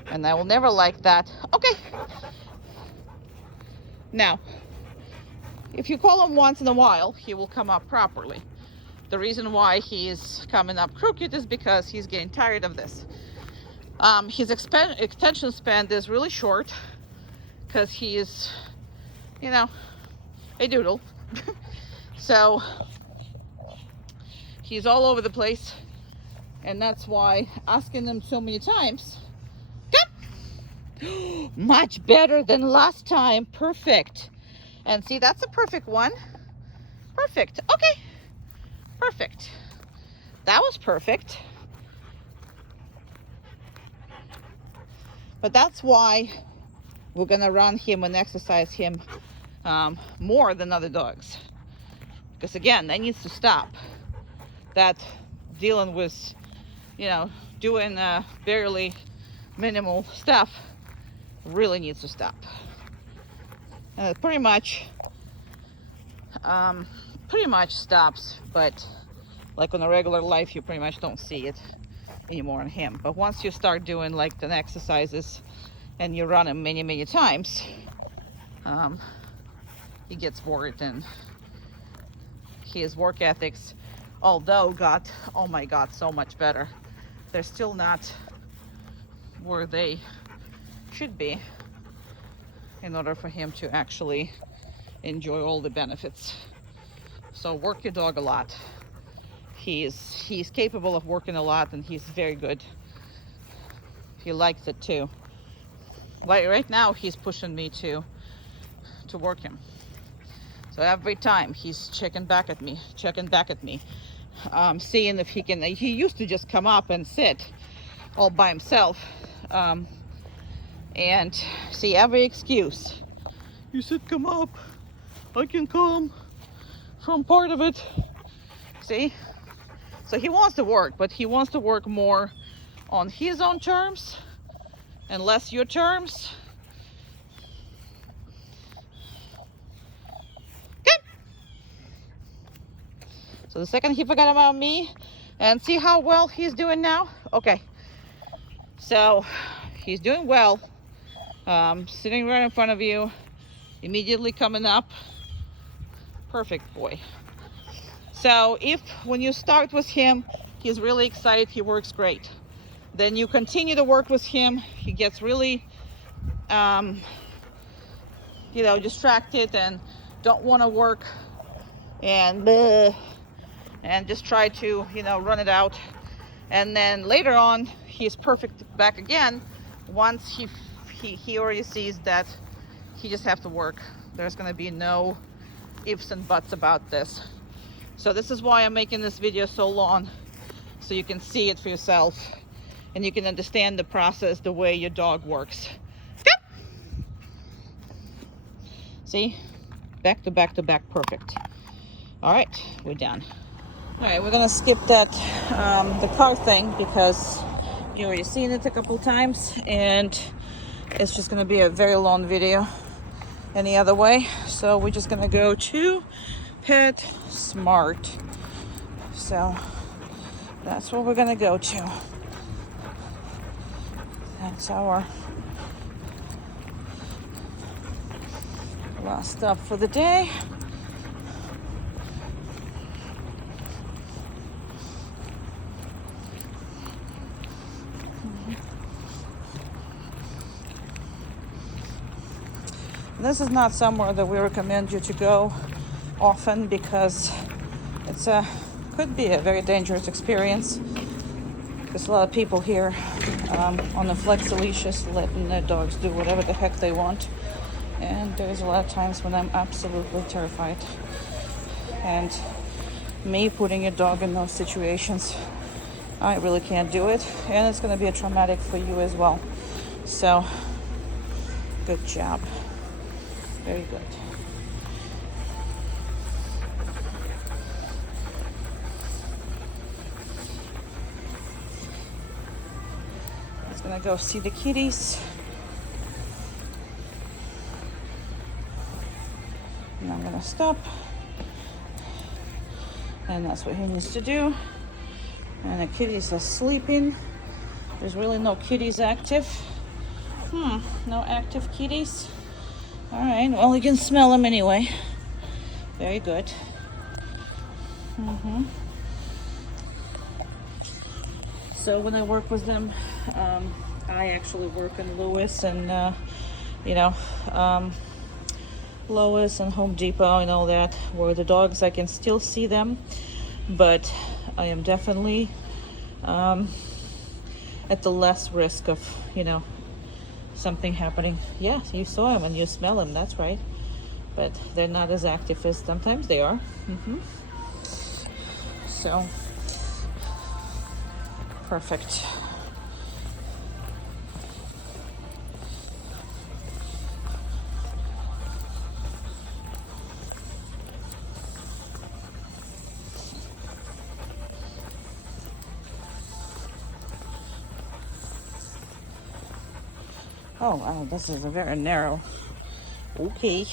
And I will never like that. Okay. Now, if you call him once in a while, he will come up properly. The reason why he's coming up crooked is because he's getting tired of this. His attention span is really short because he is, you know, a doodle. So he's all over the place, and that's why asking them so many times. Come! Much better than last time. Perfect. And see, that's a perfect one. Perfect. Okay. Perfect. That was perfect. But that's why we're gonna run him and exercise him more than other dogs. Because again, that needs to stop. That dealing with, you know, doing barely minimal stuff really needs to stop. And it pretty much stops, but like on a regular life, you pretty much don't see it anymore on him. But once you start doing like the exercises and you run him many, many times, he gets bored, and his work ethics, although got, oh my God, so much better, they're still not where they should be in order for him to actually enjoy all the benefits. So work your dog a lot. He's capable of working a lot, and he's very good. He likes it too. Like right now, he's pushing me to work him. So every time he's checking back at me, seeing if he can. He used to just come up and sit all by himself, and see every excuse. You said come up, I can come from part of it. See? So he wants to work, but he wants to work more on his own terms and less your terms. Good. So the second he forgot about me, and see how well he's doing now? Okay. So he's doing well. Sitting right in front of you, immediately coming up. Perfect boy. So if when you start with him, he's really excited, he works great. Then you continue to work with him, he gets really, you know, distracted and don't want to work, and just try to, you know, run it out. And then later on, he's perfect back again once he already sees that he just have to work. There's going to be no ifs and buts about this. So this is why I'm making this video so long, so you can see it for yourself and you can understand the process, the way your dog works. See? Back to back to back, perfect. All right, we're done. All right, we're gonna skip that, the car thing, because you already seen it a couple times and it's just gonna be a very long video any other way. So we're just gonna go to Pet Smart. So that's what we're gonna go to. That's our last stop for the day. This is not somewhere that we recommend you to go often, because it's could be a very dangerous experience, because a lot of people here on the flexi leashes letting their dogs do whatever the heck they want, and there's a lot of times when I'm absolutely terrified. And me putting a dog in those situations, I really can't do it, and it's going to be a traumatic for you as well. So good job, very good. Gonna go see the kitties, and I'm gonna stop, and that's what he needs to do. And the kitties are sleeping. There's really no kitties active. No active kitties. All right, well, you can smell them anyway. Very good. So when I work with them, I actually work in Lewis and you know, Lowe's and Home Depot and all that, where the dogs, I can still see them, but I am definitely at the less risk of, you know, something happening. Yeah, you saw him and you smell him, that's right. But they're not as active as sometimes they are. So, perfect. Oh wow, this is a very narrow. Okay.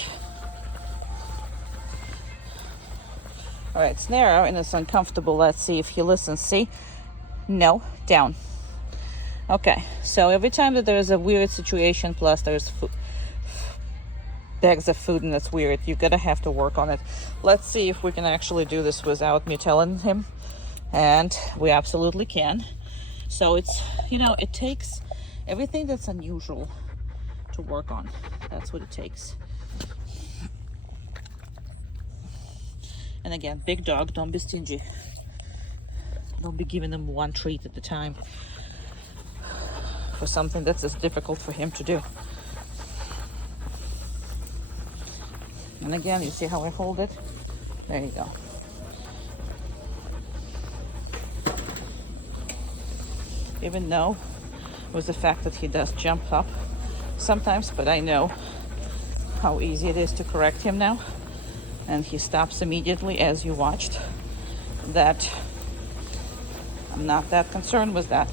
All right, it's narrow and it's uncomfortable. Let's see if he listens. See? No, down. Okay, so every time that there's a weird situation, plus there's bags of food and that's weird, you're gonna have to work on it. Let's see if we can actually do this without me telling him. And we absolutely can. So it's, you know, it takes everything that's unusual to work on. That's what it takes. And again, big dog, don't be stingy. Don't be giving him one treat at a time for something that's as difficult for him to do. And again, you see how I hold it? There you go. Even though with the fact that he does jump up sometimes, but I know how easy it is to correct him now. And he stops immediately, as you watched. That I'm not that concerned with that.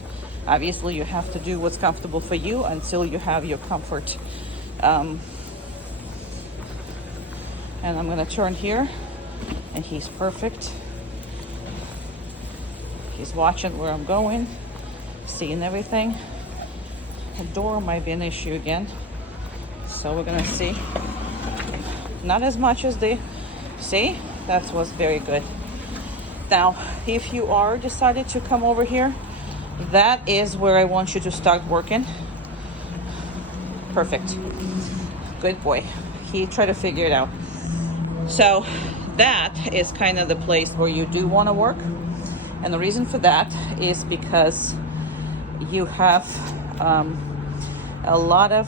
Obviously, you have to do what's comfortable for you until you have your comfort. And I'm gonna turn here, and he's perfect. He's watching where I'm going, seeing everything. The door might be an issue again, so we're gonna see. Not as much as the, see, that was very good. Now, if you are decided to come over here, that is where I want you to start working. Perfect. Good boy. He tried to figure it out. So that is kind of the place where you do want to work. And the reason for that is because you have a lot of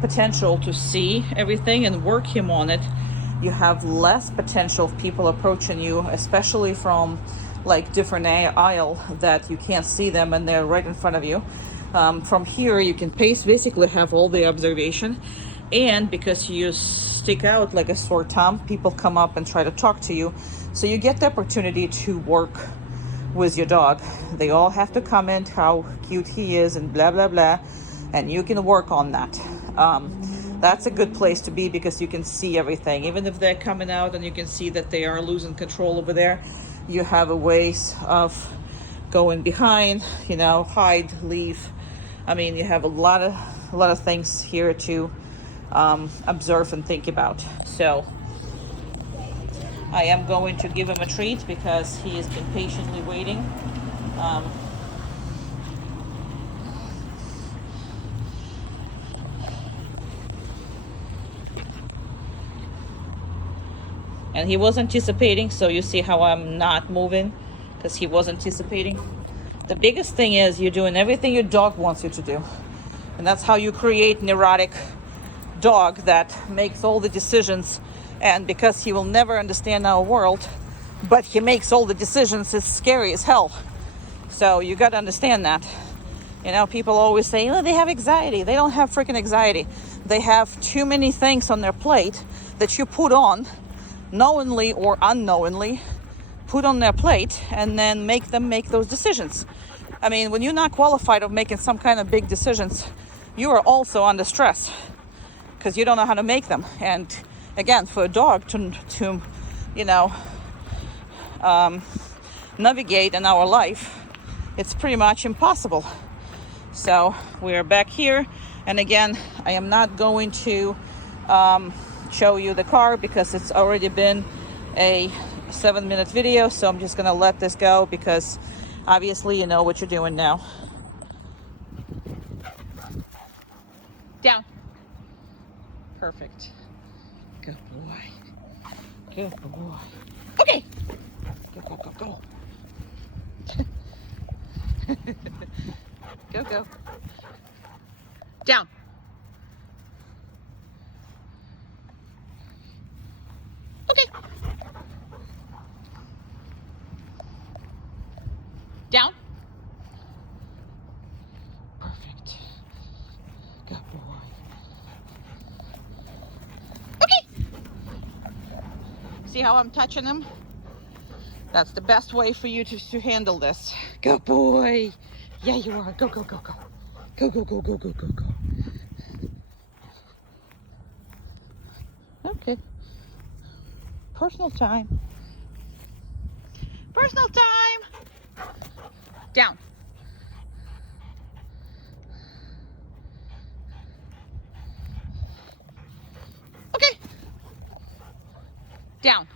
potential to see everything and work him on it. You have less potential of people approaching you, especially from like different aisle that you can't see them and they're right in front of you. From here you can basically have all the observation, and because you stick out like a sore thumb, people come up and try to talk to you, so you get the opportunity to work with your dog. They all have to comment how cute he is and blah blah blah, and you can work on that. That's a good place to be because you can see everything. Even if they're coming out and you can see that they are losing control over there, you have a ways of going behind, you know, hide, leave. I mean, you have a lot of things here to observe and think about. So I am going to give him a treat because he has been patiently waiting. And he was anticipating, so you see how I'm not moving because he was anticipating. The biggest thing is you're doing everything your dog wants you to do. And that's how you create neurotic dog that makes all the decisions. And because he will never understand our world, but he makes all the decisions, it's scary as hell. So you got to understand that. You know, people always say, oh, they have anxiety. They don't have freaking anxiety. They have too many things on their plate that you put on, knowingly or unknowingly, put on their plate and then make them make those decisions. I mean, when you're not qualified of making some kind of big decisions, you are also under stress because you don't know how to make them. And again, for a dog to you know, navigate in our life, it's pretty much impossible. So we're back here, and again, I am not going to show you the car because it's already been a 7-minute video, so I'm just gonna let this go because Obviously, you know what you're doing now. Down. Perfect. Good boy. Good boy. Okay. Go, go, go, go. Go, go. Down. Okay. Down. Perfect. Good boy. Okay. See how I'm touching him? That's the best way for you to handle this. Good boy. Yeah, you are. Go, go, go, go. Go, go, go, go, go, go, go. Okay. Personal time. Personal time. Down. Okay. Down.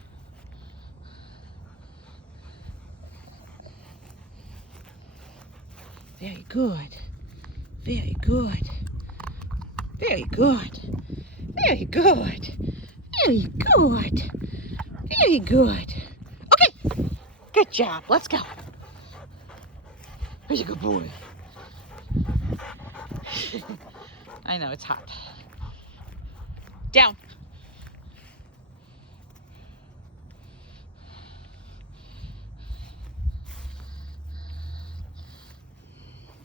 Very good. Very good. Very good. Very good. Very good. Very good. Okay. Good job. Let's go. Where's a good boy? I know it's hot. Down.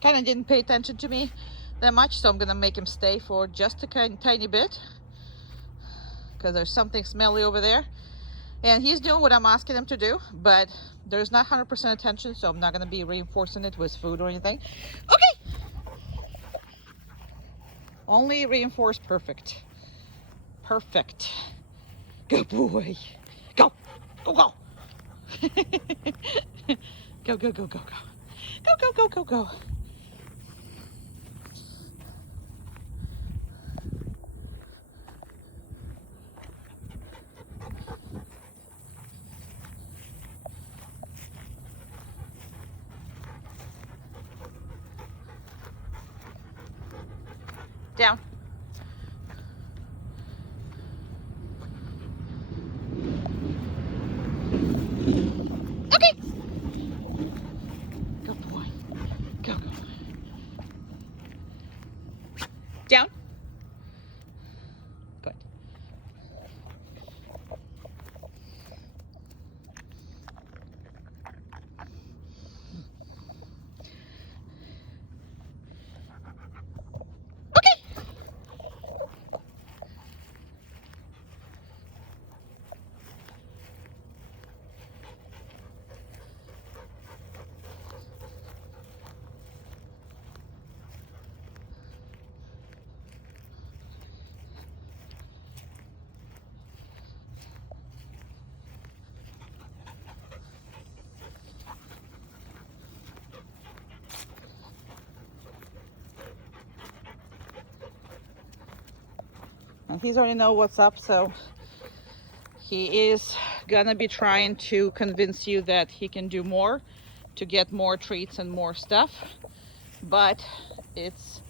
Kind of didn't pay attention to me that much, so I'm gonna make him stay for just a tiny bit because there's something smelly over there, and he's doing what I'm asking him to do, but there's not 100% attention, so I'm not gonna be reinforcing it with food or anything. Okay. Only reinforce perfect. Perfect. Good boy. Go. Go, go. Go, go, go, go, go. Go, go, go, go, go. Down. Okay. Good boy. Go, go. Down. Good. Okay. And he's already know what's up, so he is gonna be trying to convince you that he can do more to get more treats and more stuff, but it's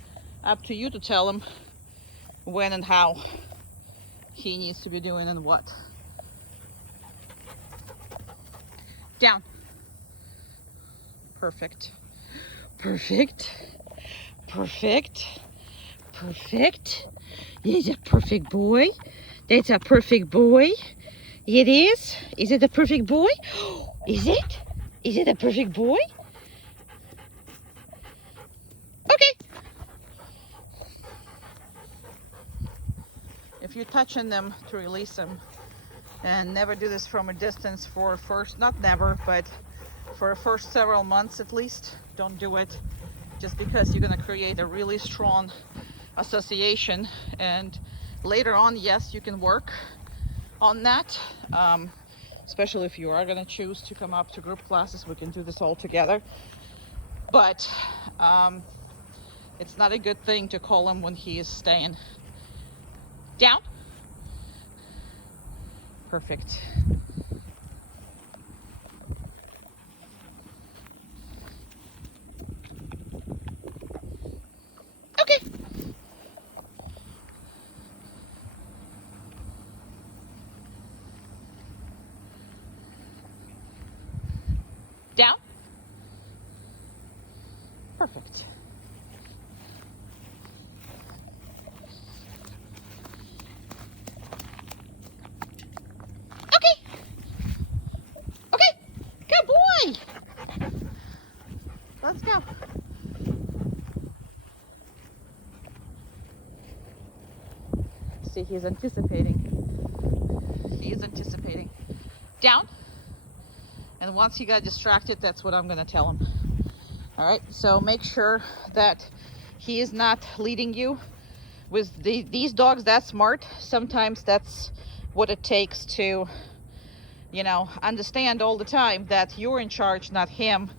up to you to tell him when and how he needs to be doing and what. Down. Perfect. Perfect. Perfect. Perfect. He's a perfect boy. That's a perfect boy. It is. Is it a perfect boy? Is it? Is it a perfect boy? Okay. If you're touching them to release them, and never do this from a distance for first, not never, but for the first several months at least, don't do it just because you're going to create a really strong association, and later on, yes, you can work on that, especially if you are going to choose to come up to group classes. We can do this all together, but it's not a good thing to call him when he is staying. Down. Perfect. Perfect. Okay. Okay. Good boy. Let's go. See, he's anticipating. He is anticipating. Down. And once he got distracted, that's what I'm going to tell him. All right, so make sure that he is not leading you. With these dogs that smart, sometimes that's what it takes to, you know, understand all the time that you're in charge, not him,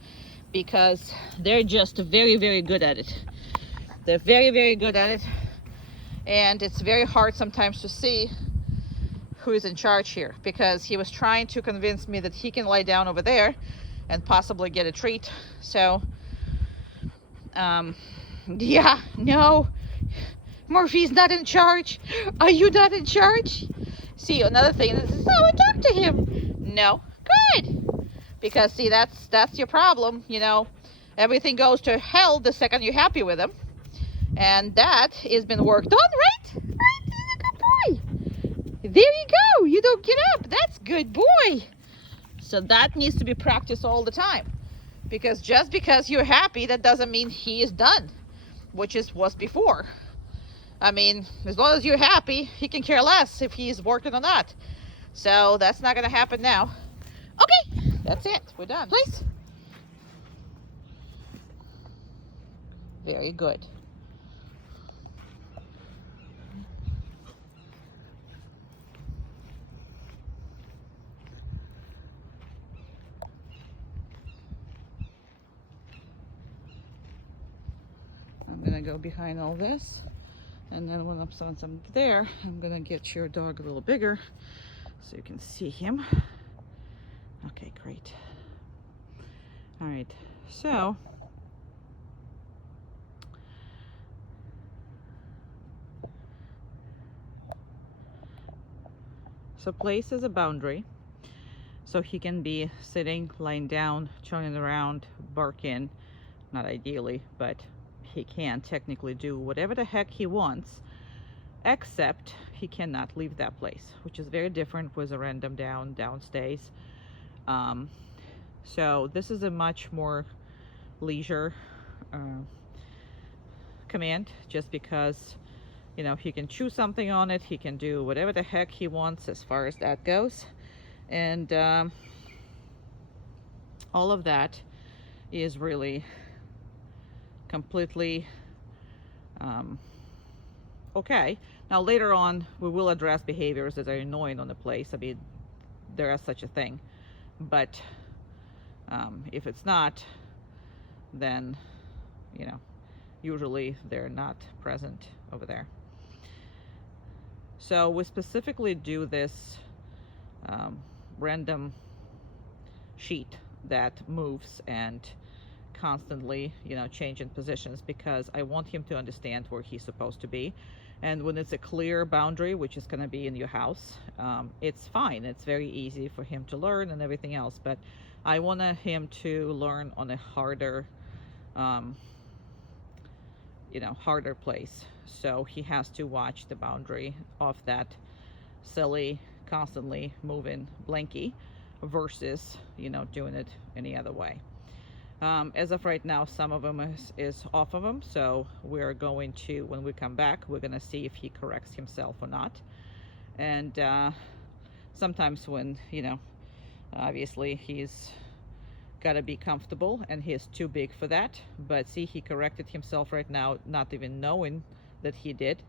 because they're just very, very good at it. They're very, very good at it. And it's very hard sometimes to see who is in charge here, because he was trying to convince me that he can lie down over there and possibly get a treat. So yeah, no, Murphy's not in charge. Are you not in charge? See, another thing is, oh, I talk to him. No, good, because see, that's your problem. You know, everything goes to hell the second you're happy with him, and that has been worked on, right? Right, he's a good boy. There you go. You don't get up. That's good boy. So that needs to be practiced all the time, because just because you're happy, that doesn't mean he is done, which was before. I mean, as long as you're happy, he can care less if he's working or not. So that's not going to happen now. Okay, that's it. We're done. Please. Very good. I'm going to go behind all this. And then when I'm there, I'm gonna get your dog a little bigger so you can see him. Okay, great. All right, so place is a boundary, so he can be sitting, lying down, turning around, barking. Not ideally, but he can technically do whatever the heck he wants, except he cannot leave that place, which is very different with a random downstays. So this is a much more leisure command, just because, you know, he can chew something on it, he can do whatever the heck he wants as far as that goes. And all of that is really completely okay. Now later on we will address behaviors that are annoying on the place. I mean, there is such a thing, but if it's not, then, you know, usually they're not present over there. So we specifically do this random sheet that moves and constantly, you know, changing positions, because I want him to understand where he's supposed to be. And when it's a clear boundary, which is going to be in your house, it's fine. It's very easy for him to learn and everything else. But I want him to learn on a harder, you know, harder place. So he has to watch the boundary of that silly, constantly moving blankie versus, you know, doing it any other way. As of right now, some of them is off of him, so we're going to, when we come back, we're going to see if he corrects himself or not. And sometimes when, you know, obviously he's got to be comfortable and he's too big for that, but see, he corrected himself right now, not even knowing that he did.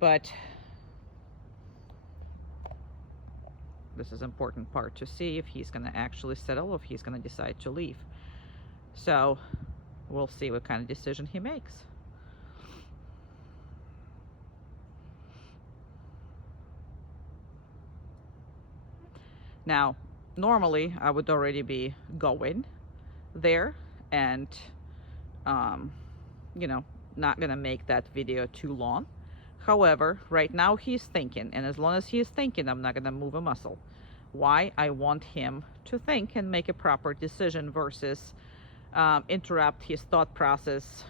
But this is an important part to see if he's going to actually settle or if he's going to decide to leave. So we'll see what kind of decision he makes. Now, normally I would already be going there and, you know, not going to make that video too long. However, right now he's thinking, and as long as he is thinking, I'm not going to move a muscle. Why? I want him to think and make a proper decision versus interrupt his thought process,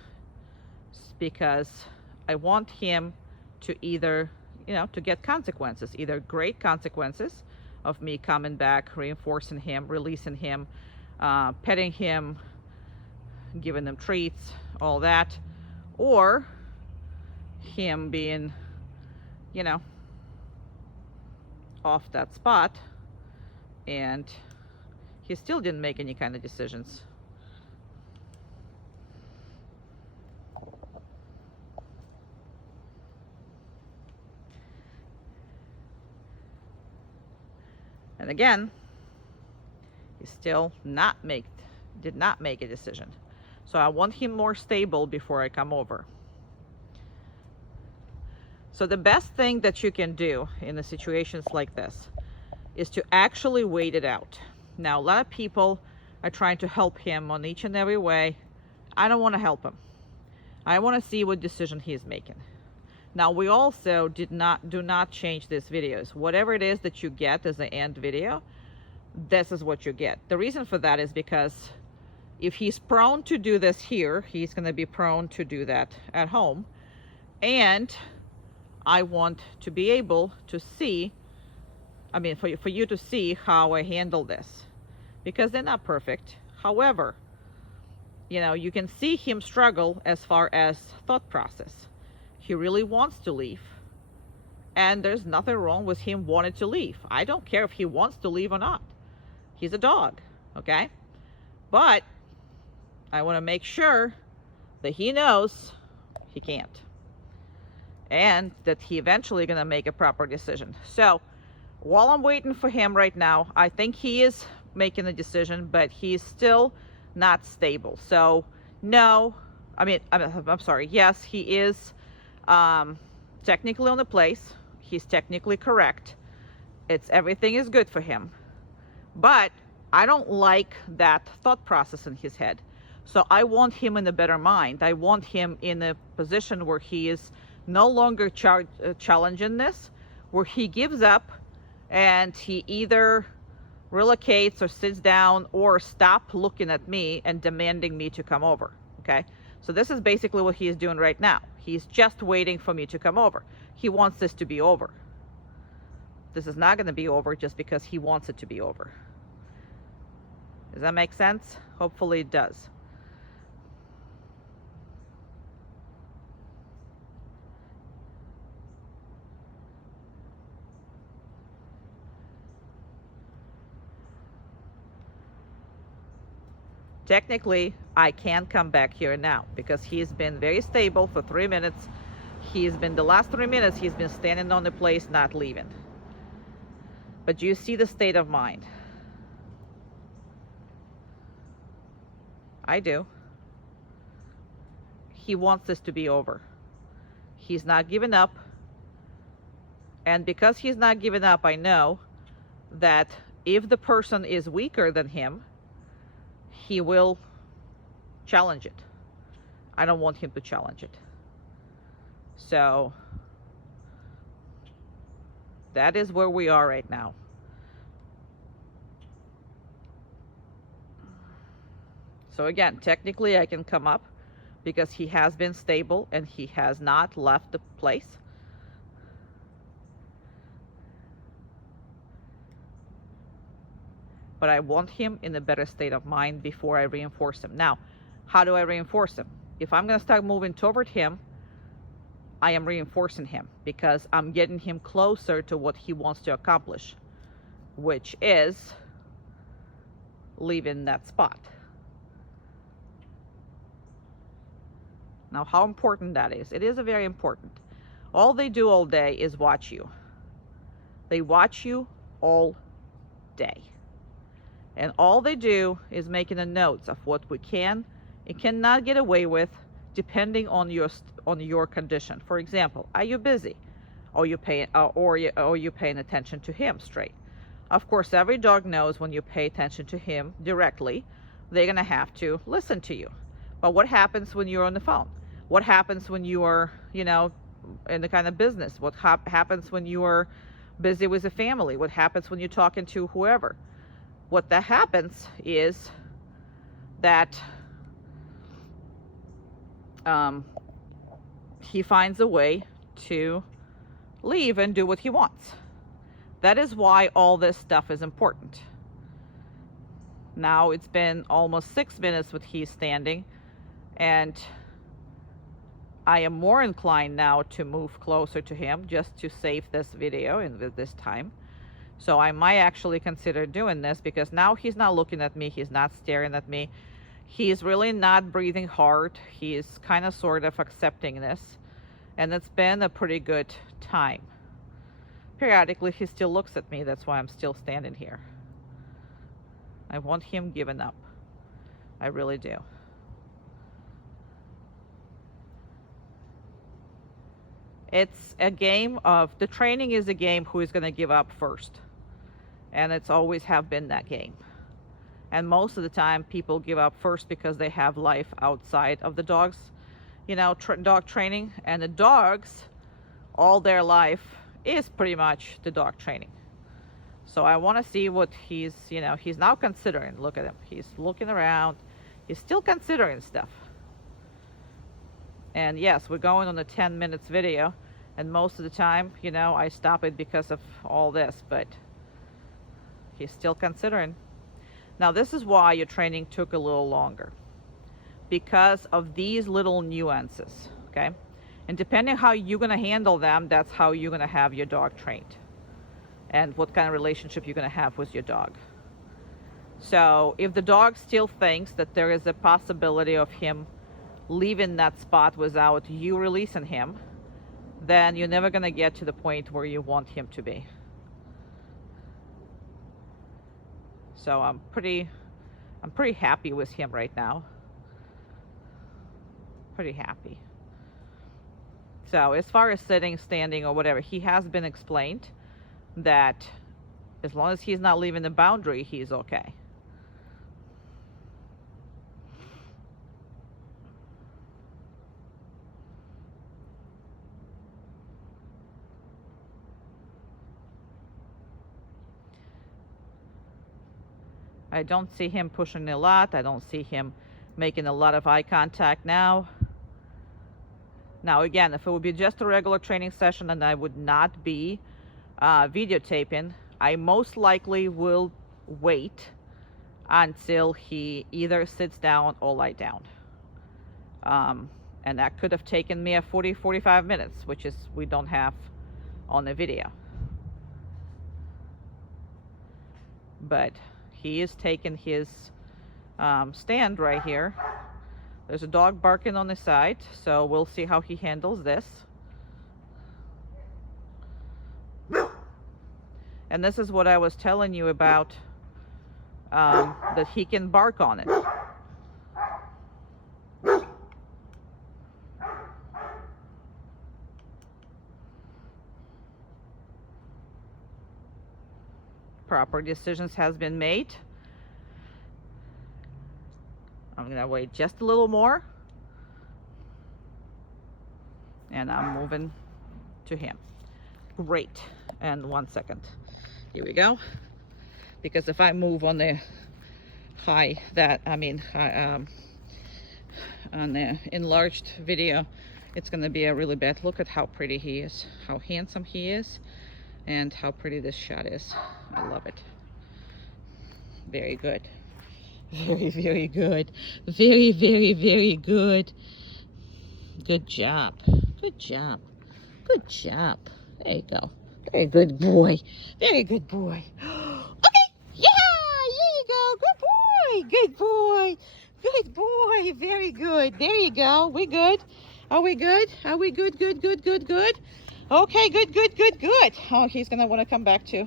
because I want him to either, to get consequences, either great consequences of me coming back, reinforcing him, releasing him, petting him, giving him treats, all that, or him being, off that spot, and he still didn't make any kind of decisions. And again, he still did not make a decision. So I want him more stable before I come over. So the best thing that you can do in the situations like this is to actually wait it out. Now, a lot of people are trying to help him on each and every way. I don't want to help him. I want to see what decision he's making. Now, we also do not change these videos. Whatever it is that you get as the end video, this is what you get. The reason for that is because if he's prone to do this here, he's going to be prone to do that at home. And I want to be able to see, for you to see how I handle this, because they're not perfect. However, you can see him struggle as far as thought process. He really wants to leave, and there's nothing wrong with him wanting to leave. I don't care if he wants to leave or not. He's a dog, okay? But I want to make sure that he knows he can't, and that he eventually going to make a proper decision. So while I'm waiting for him right now, I think he is making a decision, but he's still not stable. So no, I'm sorry. Yes, he is technically on the place. He's technically correct. Everything is good for him, but I don't like that thought process in his head. So I want him in a better mind. I want him in a position where he is no longer challenging this, where he gives up and he either relocates or sits down or stop looking at me and demanding me to come over. Okay, so this is basically what he is doing right now. He's just waiting for me to come over. He wants this to be over. This is not going to be over just because he wants it to be over. Does that make sense? Hopefully it does. Technically, I can come back here now because he's been very stable for 3 minutes. The last 3 minutes, he's been standing on the place, not leaving. But you see the state of mind. I do. He wants this to be over. He's not giving up. And because he's not giving up, I know that if the person is weaker than him, he will challenge it. I don't want him to challenge it. So that is where we are right now. So again, technically I can come up because he has been stable and he has not left the place. But I want him in a better state of mind before I reinforce him. Now, how do I reinforce him? If I'm going to start moving toward him, I am reinforcing him because I'm getting him closer to what he wants to accomplish, which is leaving that spot. Now, how important that is? It is very important. All they do all day is watch you. They watch you all day. And all they do is making a notes of what we can and cannot get away with depending on your condition. For example, are you busy? Or you paying attention to him straight? Of course, every dog knows when you pay attention to him directly, they're going to have to listen to you. But what happens when you're on the phone? What happens when you are, in the kind of business? What happens when you are busy with a family? What happens when you're talking to whoever? What that happens is that he finds a way to leave and do what he wants. That is why all this stuff is important. Now it's been almost 6 minutes with he standing, and I am more inclined now to move closer to him just to save this video and this time. So I might actually consider doing this, because now he's not looking at me, he's not staring at me, he's really not breathing hard, he's kind of sort of accepting this, and it's been a pretty good time. Periodically he still looks at me, that's why I'm still standing here. I want him given up, I really do. It's a game of, the training is a game who is going to give up first. And it's always have been that game. And most of the time people give up first because they have life outside of the dogs, you know, dog training. And the dogs, all their life is pretty much the dog training. So I want to see what he's, you know, he's now considering. Look at him. He's looking around. He's still considering stuff. And yes, we're going on a 10 minutes video, and most of the time, you know, I stop it because of all this, but he's still considering. Now this is why your training took a little longer, because of these little nuances, okay? And depending how you're gonna handle them, that's how you're gonna have your dog trained, and what kind of relationship you're gonna have with your dog. So if the dog still thinks that there is a possibility of him leaving that spot without you releasing him, then you're never gonna get to the point where you want him to be. So I'm pretty happy with him right now. Pretty happy. So as far as sitting, standing, or whatever, he has been explained that as long as he's not leaving the boundary, he's okay. I don't see him pushing a lot. I don't see him making a lot of eye contact now. Now again, if it would be just a regular training session and I would not be videotaping, I most likely will wait until he either sits down or lie down. And that could have taken me a 40-45 minutes, which is we don't have on the video. But he is taking his stand right here. There's a dog barking on the side, so we'll see how he handles this. And this is what I was telling you about, that he can bark on it. Proper decisions has been made. I'm gonna wait just a little more, and I'm moving to him. Great. And 1 second. Here we go. Because if I move on the high, on the enlarged video, it's gonna be a really bad. Look at how pretty he is, how handsome he is, and how pretty this shot is. I love it. Very good. Very, very good. Very, very, very good. Good job. Good job. Good job. There you go. Very good boy. Very good boy. Okay. Yeah, there you go. Good boy. Good boy. Good boy. Very good. There you go. We good? Are we good? Are we good? Good, good, good, good. Okay, good, good, good, good. Oh, he's gonna want to come back to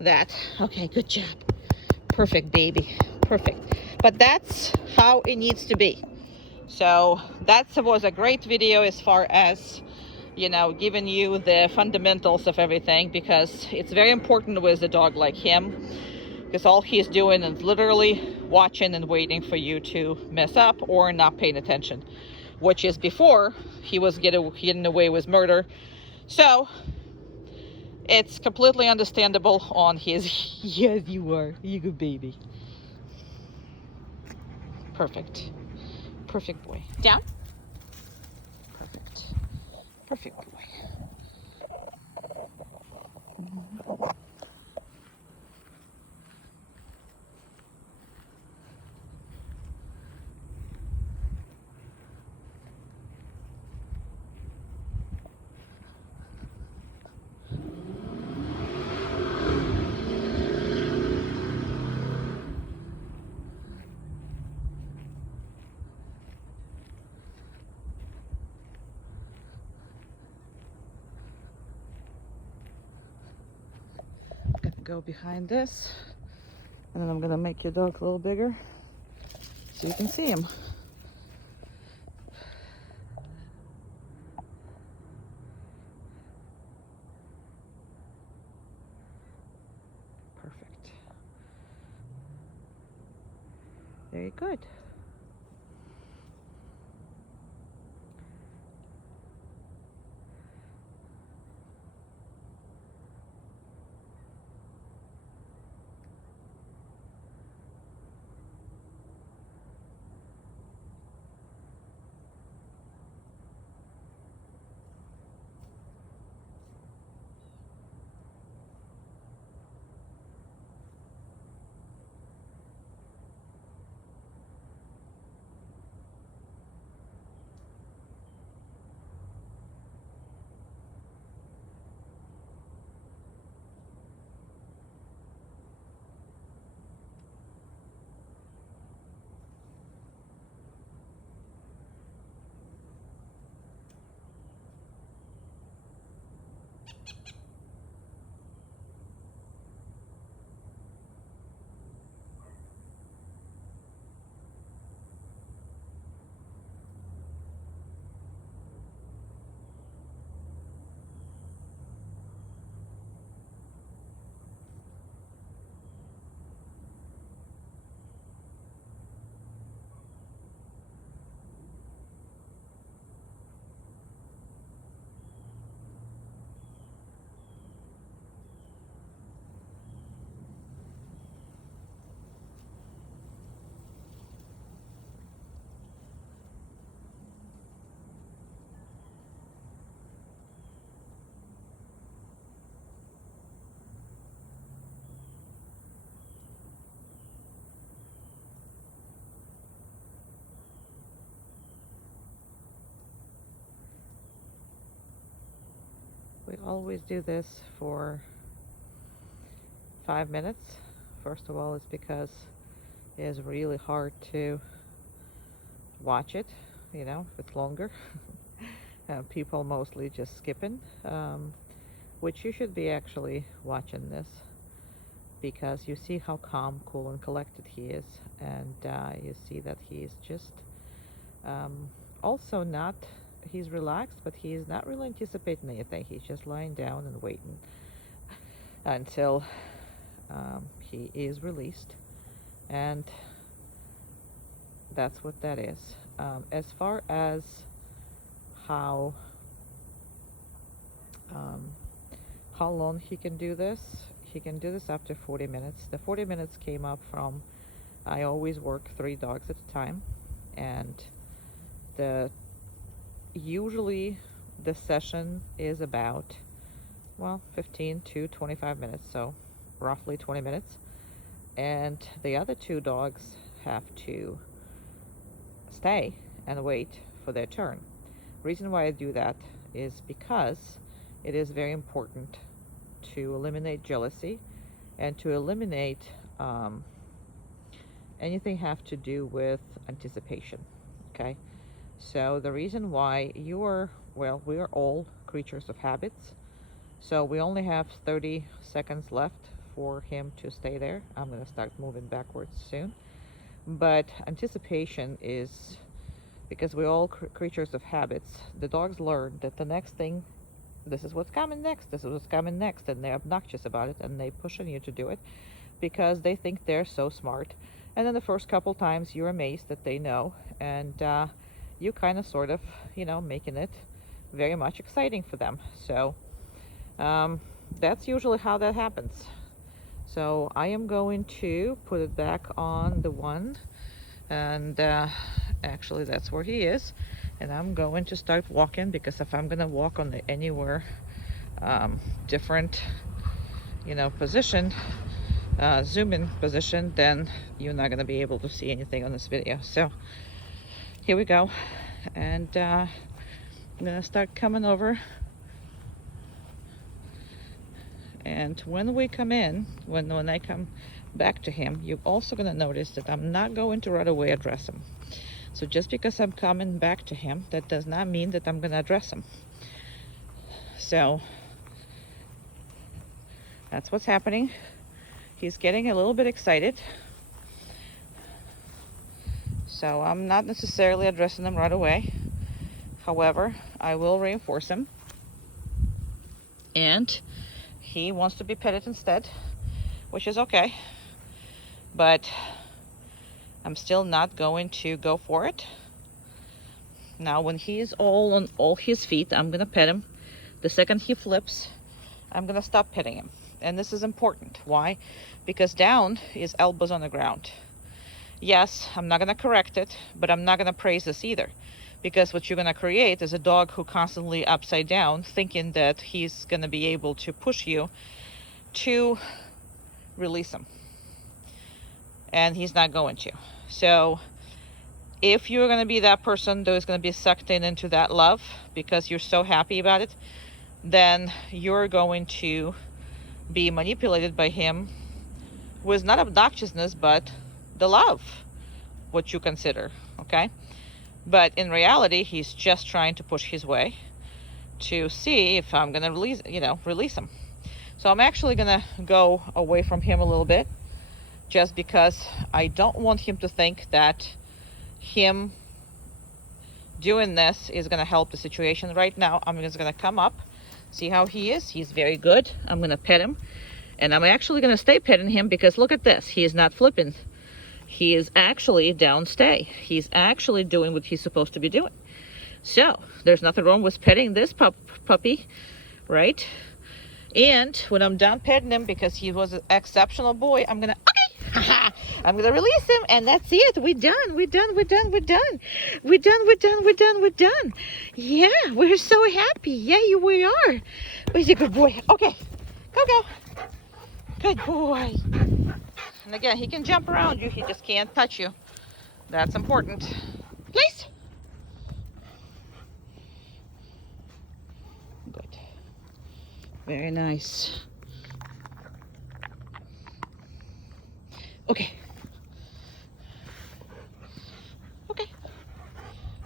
that. Okay, good job. Perfect, baby. Perfect. But that's how it needs to be. So that was a great video as far as, you know, giving you the fundamentals of everything, because it's very important with a dog like him, because all he's doing is literally watching and waiting for you to mess up or not paying attention, which is before he was getting away with murder. So it's completely understandable on his. Yes, you are. You good baby. Perfect. Perfect boy. Down. Perfect boy. I'm gonna go behind this, and then I'm gonna make your dog a little bigger so you can see him. Perfect. Very good. We always do this for 5 minutes. First of all, it's because it is really hard to watch it, if it's longer. People mostly just skipping, which you should be actually watching this because you see how calm, cool, and collected he is, and you see that he is just also not, he's relaxed, but he's not really anticipating anything. He's just lying down and waiting until he is released, and that's what that is. As far as how long he can do this after 40 minutes. The 40 minutes came up from, I always work 3 dogs at a time, and usually the session is about 15 to 25 minutes, so roughly 20 minutes, and the other 2 dogs have to stay and wait for their turn. Reason why I do that is because it is very important to eliminate jealousy and to eliminate anything have to do with anticipation. Okay, so the reason why we are all creatures of habits, so we only have 30 seconds left for him to stay there. I'm going to start moving backwards soon, but anticipation is because we're all creatures of habits. The dogs learn that the next thing, this is what's coming next, and they're obnoxious about it, and they push on you to do it because they think they're so smart. And then the first couple times you're amazed that they know, and you kind of sort of, making it very much exciting for them. So that's usually how that happens. So I am going to put it back on the one, and actually that's where he is. And I'm going to start walking, because if I'm gonna walk on the anywhere different, you know, position, zoom in position, then you're not gonna be able to see anything on this video. So here we go. And I'm gonna start coming over. And when we come in, when I come back to him, you're also gonna notice that I'm not going to right away address him. So just because I'm coming back to him, that does not mean that I'm gonna address him. So that's what's happening. He's getting a little bit excited. So I'm not necessarily addressing him right away. However, I will reinforce him. And he wants to be petted instead, which is okay. But I'm still not going to go for it. Now, when he is all on all his feet, I'm gonna pet him. The second he flips, I'm gonna stop petting him. And this is important. Why? Because down is elbows on the ground. Yes, I'm not gonna correct it, but I'm not gonna praise this either. Because what you're gonna create is a dog who constantly upside down, thinking that he's gonna be able to push you to release him. And he's not going to. So if you're going to be that person that is going to be sucked into that love because you're so happy about it, then you're going to be manipulated by him with not obnoxiousness, but the love, what you consider, okay? But in reality, he's just trying to push his way to see if I'm going to release him. So I'm actually going to go away from him a little bit, just because I don't want him to think that him doing this is going to help the situation. Right now, I'm just going to come up, see how he is. He's very good. I'm going to pet him, and I'm actually going to stay petting him, because look at this. He is not flipping. He is actually down stay. He's actually doing what he's supposed to be doing. So there's nothing wrong with petting this puppy, right? And when I'm done petting him, because he was an exceptional boy, I'm going to, I'm going to release him, and that's it. We're done. We're done. We're done. We're done. We're done. We're done. We're done. We're done. Yeah, we're so happy. Yeah, we are. He's a good boy. Okay, go. Good boy. And again, he can jump around you. He just can't touch you. That's important. Please. Good. Very nice. Okay. Okay.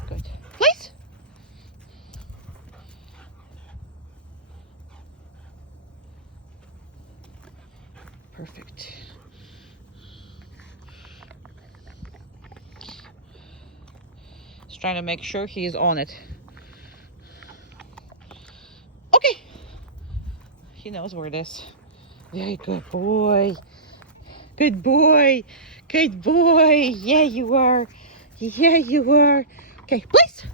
Good. Please. Perfect. Just trying to make sure he's on it. Okay. He knows where it is. Very good boy. Good boy. Good boy. Yeah, you are. Yeah, you are. Okay, please.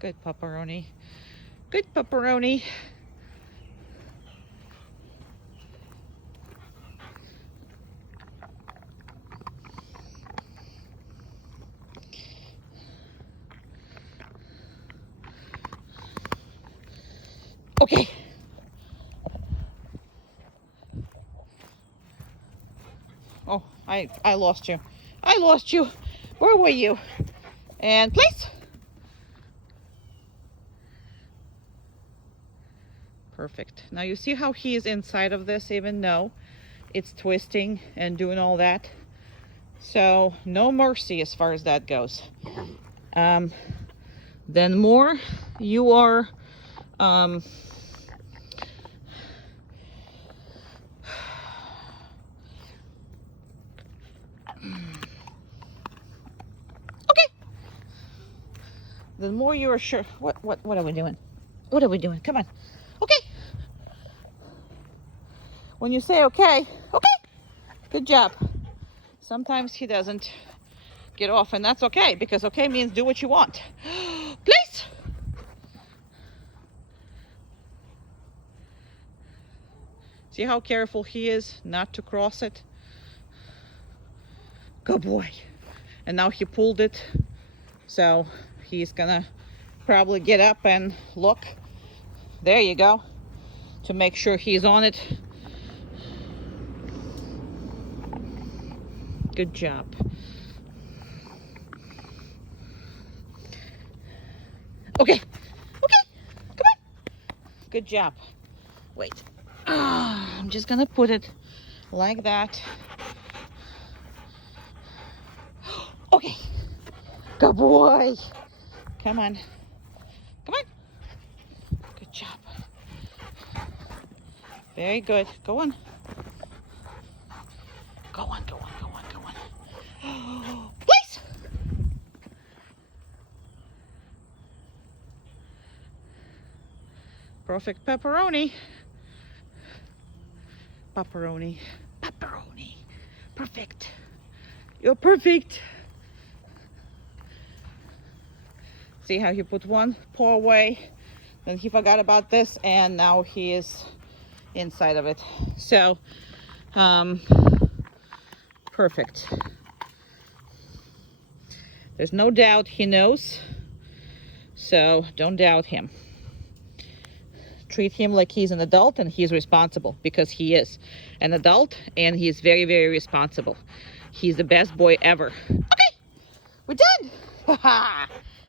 Good pepperoni. Good pepperoni. Okay. Oh, I lost you. I lost you. Where were you? And please. Perfect. Now you see how he is inside of this, even though it's twisting and doing all that. So no mercy as far as that goes. Then more you are the more you are sure. What are we doing? What are we doing? Come on. Okay. When you say okay, okay. Good job. Sometimes he doesn't get off, and that's okay, because okay means do what you want. Please. See how careful he is not to cross it? Good boy. and now he pulled it. So he's gonna probably get up and look. There you go. To make sure he's on it. Good job. Okay. Okay. Come on. Good job. Wait. I'm just gonna put it like that. Okay. Good boy. Come on. Come on. Good job. Very good. Go on. Go on, go on, go on, go on. Please. Perfect pepperoni. Pepperoni. Pepperoni. Perfect. You're perfect. See how he put one paw away, then he forgot about this, and now he is inside of it. So, perfect. There's no doubt he knows, so don't doubt him. Treat him like he's an adult and he's responsible, because he is an adult and he's very, very responsible. He's the best boy ever. Okay, we're done.